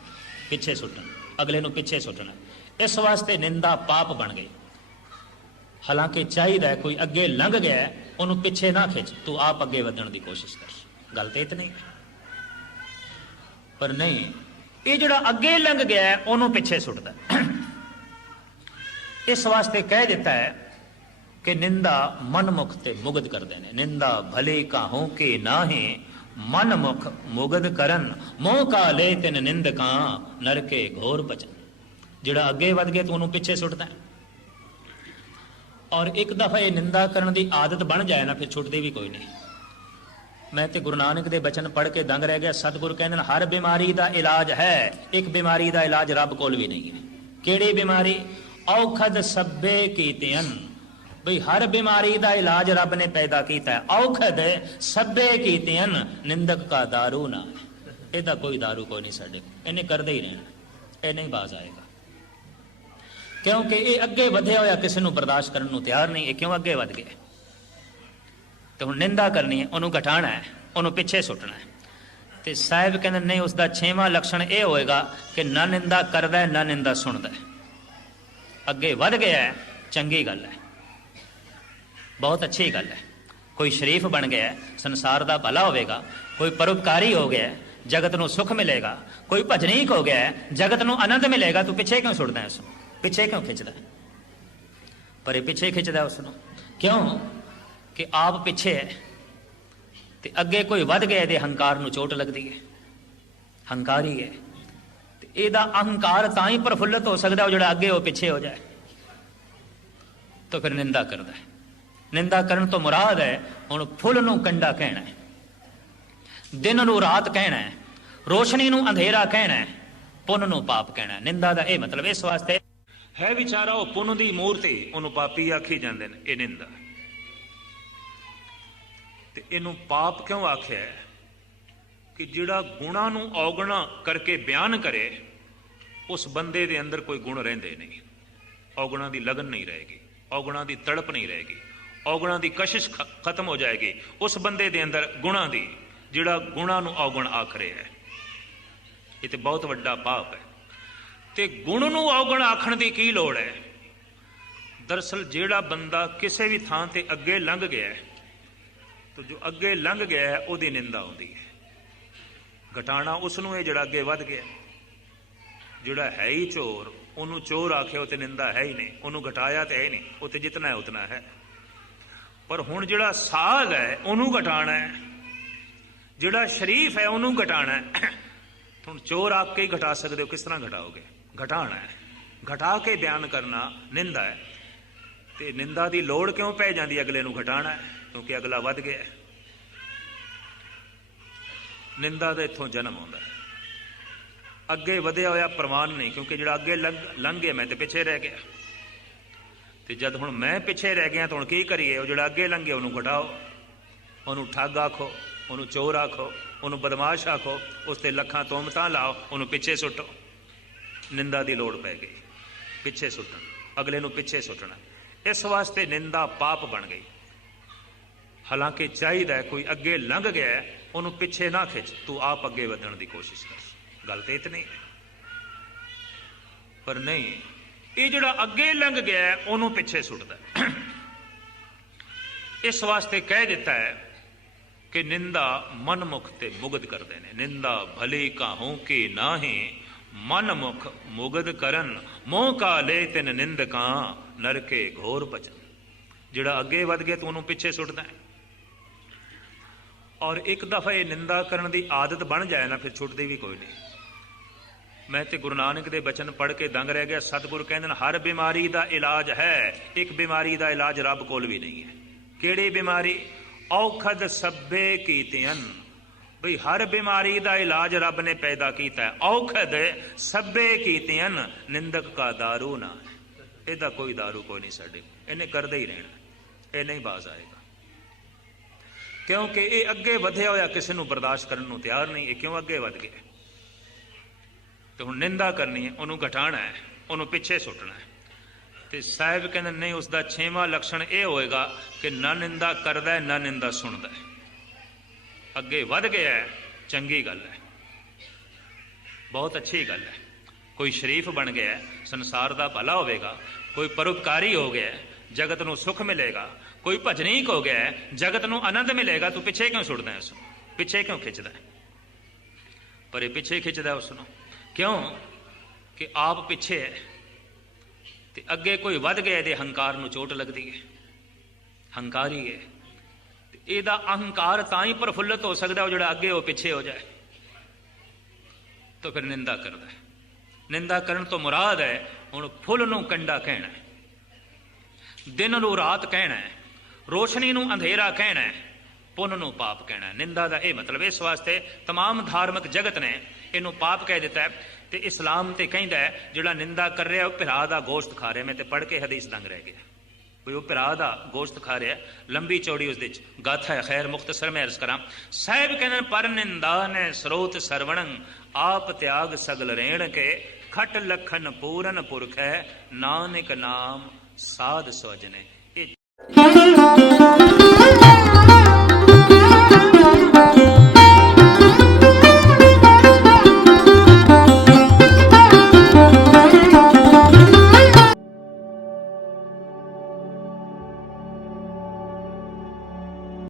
पिछे सुटन, अगले नूं पिछे सुटना। इस वास्ते निंदा पाप बन गई। हालांकि चाहिए कोई अगे लंघ गया उन्होंने पिछे ना खिंच, तू आप अगे वधण की कोशिश कर। गल तो इतनी है, पर नहीं, ये जो अगे लंघ गया उन्होंने पिछे सुटता। इस वास्ते कह दिता है कि निंदा मनमुख ते मुगद करते हैं। निंदा भले काहू के नाहे मनमुख मुगद करन, मोह का ले तिन निंदका नरके घोर बचन। जिहड़ा अगे वध गया तो उन्होंने पिछे सुटता है। और एक दफा ये निंदा करने की आदत बन जाए ना, फिर छुटती भी कोई नहीं। मैं तो गुरु नानक के बचन पढ़ के दंग रह गया। सतगुरु कहते हर बीमारी का इलाज है, एक बीमारी का इलाज रब कोल भी नहीं है। केड़ी बीमारी? औखद सब्बे कीतियन। भाई हर बीमारी का इलाज रब ने पैदा किया है। औखद सब्बे कीतियन, निंदक का दारू ना है। यदा कोई दारू कोई नहीं साडे, इन्हें करते ही रहना, ये नहीं बाज आएगा। क्योंकि ये अगे वधया होया किसी को बर्दाश्त करने को तैयार नहीं है। क्यों अगे वध गए? तो हम निंदा करनी है, उन्होंने घटाना है, उन्होंने पिछे सुटना है। तो साहिब कहते नहीं, उसका 6वां लक्षण यह होएगा कि ना निंदा करदा है ना निंदा सुनता है। अगे वध गया है, चंगी गल है, बहुत अच्छी गल है। कोई शरीफ बन गया है, संसार का भला होगा। कोई परोपकारी हो गया है, जगत को सुख मिलेगा। कोई भजनीक हो गया है, जगत को आनंद मिलेगा। तू पिछे क्यों सुटदा है? उसको पिछे क्यों खिंचदा है? पर पिछे खिंचदा उसनों क्यों? कि आप पिछे है ते अगे कोई वध गया, दे हंकार नूं चोट लगती है। हंकारी है ते एदा अहंकार तां ही प्रफुल्लित हो सकता है जो अगे वो पिछे हो जाए। तो फिर निंदा करता है। निंदा करन तो मुराद है हुण फुल नूं कंडा कहना है, दिन नूं रात कहना है, रोशनी नूं अंधेरा कहना है, पुन नूं पाप कहना है। निंदा दा यह मतलब इस वास्ते है विचारा वो पुन दी मूर्ति, उन्होंने पापी आखी जाते हैं। ये निंदा ते इनू पाप क्यों आख्या है? कि जिहड़ा गुणा नूं औगणा करके बयान करे, उस बंदे दे अंदर कोई गुण रहिंदे नहीं। औगणा दी लगन नहीं रहेगी, औगणा दी तड़प नहीं रहेगी, औगणा दी कशिश खत्म हो जाएगी उस बंदे दे अंदर गुणा दी, जिहड़ा गुणा नूं औगण आख रहा है। ये तो बहुत वड्डा पाप है। ते गुण नूं औगण आखण दी की लोड़ है? दरअसल जिहड़ा बंदा किसी भी थां ते अगे लंघ गया है, तो जो अगे लंघ गया है उसकी निंदा आती है। घटाना उसनों है जिहड़ा अगे वध गया। जिहड़ा है ही चोर, उन्होंने चोर आखे, वो तो निंदा है ही नहीं। उन्होंने घटाया तो है नहीं, वो तो जितना है उतना है। पर हुण जिहड़ा साध है उन्होंने घटाना है, जिहड़ा शरीफ है उन्होंने घटाना है। हुण चोर आप के ही घटा सकते हो, किस तरह घटाओगे? घटाना है, घटा के बयान करना निंदा है। तो निंदा की लोड़ क्यों पै जाती? अगले नूं घटाना है, क्योंकि अगला वध गया। निंदा का इत्थों जन्म आता है। अगे वधिया होया प्रमाण नहीं, क्योंकि जो अगे लंघ गया मैं तो पिछे रह गया। तो जब हुण मैं पिछे रह गया तो हुण की करिए? जो अगे लंघे उन्होंने घटाओ, उन्होंने ठग आखो, उन्होंने चोर आखो, उन्होंने बदमाश आखो, उसते लखां तोहमतां लाओ, उन्होंने पिछे सुटो। निंदा की लोड़ पै गई, पिछे सुटन, अगले नूं पिछे सुटना। इस वास्ते निंदा पाप बन गई। हालांकि चाहिए कोई अगे लंघ गया उन्होंने पिछे ना खिंच, तू आप अगे वधण की कोशिश कर। गल तो इतनी है, पर नहीं, ये जो अगे लंघ गया उन्होंने पिछे सुटदा। इस वास्ते कह दिता है कि निंदा मनमुख ते मुगद करते हैं। निंदा भले काहू के नाहे मनमुख मुगद करन, मोह का ले तिन निंदका नरके घोर बचन। जिहड़ा अगे वध गया तो उन्होंने पिछे सुटदा है। और एक दफा ये निंदा करने की आदत बन जाए ना, फिर छुटती भी कोई नहीं। मैं तो गुरु नानक के बचन पढ़ के दंग रह गया। सतगुरु कहते हर बीमारी का इलाज है, एक बीमारी का इलाज रब कोल भी नहीं है। केड़ी बीमारी? औखद सब्बे कीतियन। भाई हर बीमारी का इलाज रब ने पैदा किया है। औखद सब्बे कीतियन, निंदक का दारू ना है। यदा कोई दारू कोई नहीं साडे, इन्हें करदे ही रहना, ये नहीं बाज आएगा। क्योंकि ये अगे वधिया होया किसी को बर्दाश्त करने को तैयार नहीं है। क्यों अगे वध गया? तो हुण निंदा करनी है, उन्होंने घटाना है, उन्होंने पिछे सुटना है। तो साहिब कहते नहीं, उसका 6वां लक्षण यह होएगा कि ना निंदा करदा है ना निंदा सुनदा है। अगे वध गया है, चंगी गल है, बहुत अच्छी गल है। कोई शरीफ बन गया संसार का भला होगा, कोई परोपकारी हो गया जगत को सुख मिलेगा, कोई भजनीक हो गया जगत को आनंद मिलेगा, तू पिछे क्यों सुटदा है? उसनों पिछे क्यों खिंचदा है? पर ये पिछे खिंचदा उसनों क्यों कि आप पिछे है ते अगे कोई वध गया, ये हंकार में चोट लगती है, हंकारी है। ਇਹਦਾ अहंकार ਤਾਂ ही प्रफुल्लित हो सकता है जो अगे हो पिछे हो जाए, तो फिर निंदा करता है। निंदा करन तो मुराद है हुण फुल नूं कंडा कहना है, दिन नूं रात कहना है, रोशनी नूं अंधेरा कहना है, पुन नूं पाप कहना है। निंदा का यह मतलब, इस वास्ते तमाम धार्मिक जगत ने इनू पाप कह दिता है। तो इस्लाम तो कहता है जिहड़ा निंदा कर रहा है भरा का गोश्त खा रहा है। मैं तो पढ़ के हदीस दंग रह गया, कोई वो भरा का गोश्त खा रहा है, लंबी चौड़ी उस गाथा है। खैर मुख्तसर में अर्ज करा, साहिब कहने पर निंदा ने स्रोत सरवणं, आप त्याग सगल रेण के, खट लखन पूरन पुरख है, नानक नाम साध सौजने।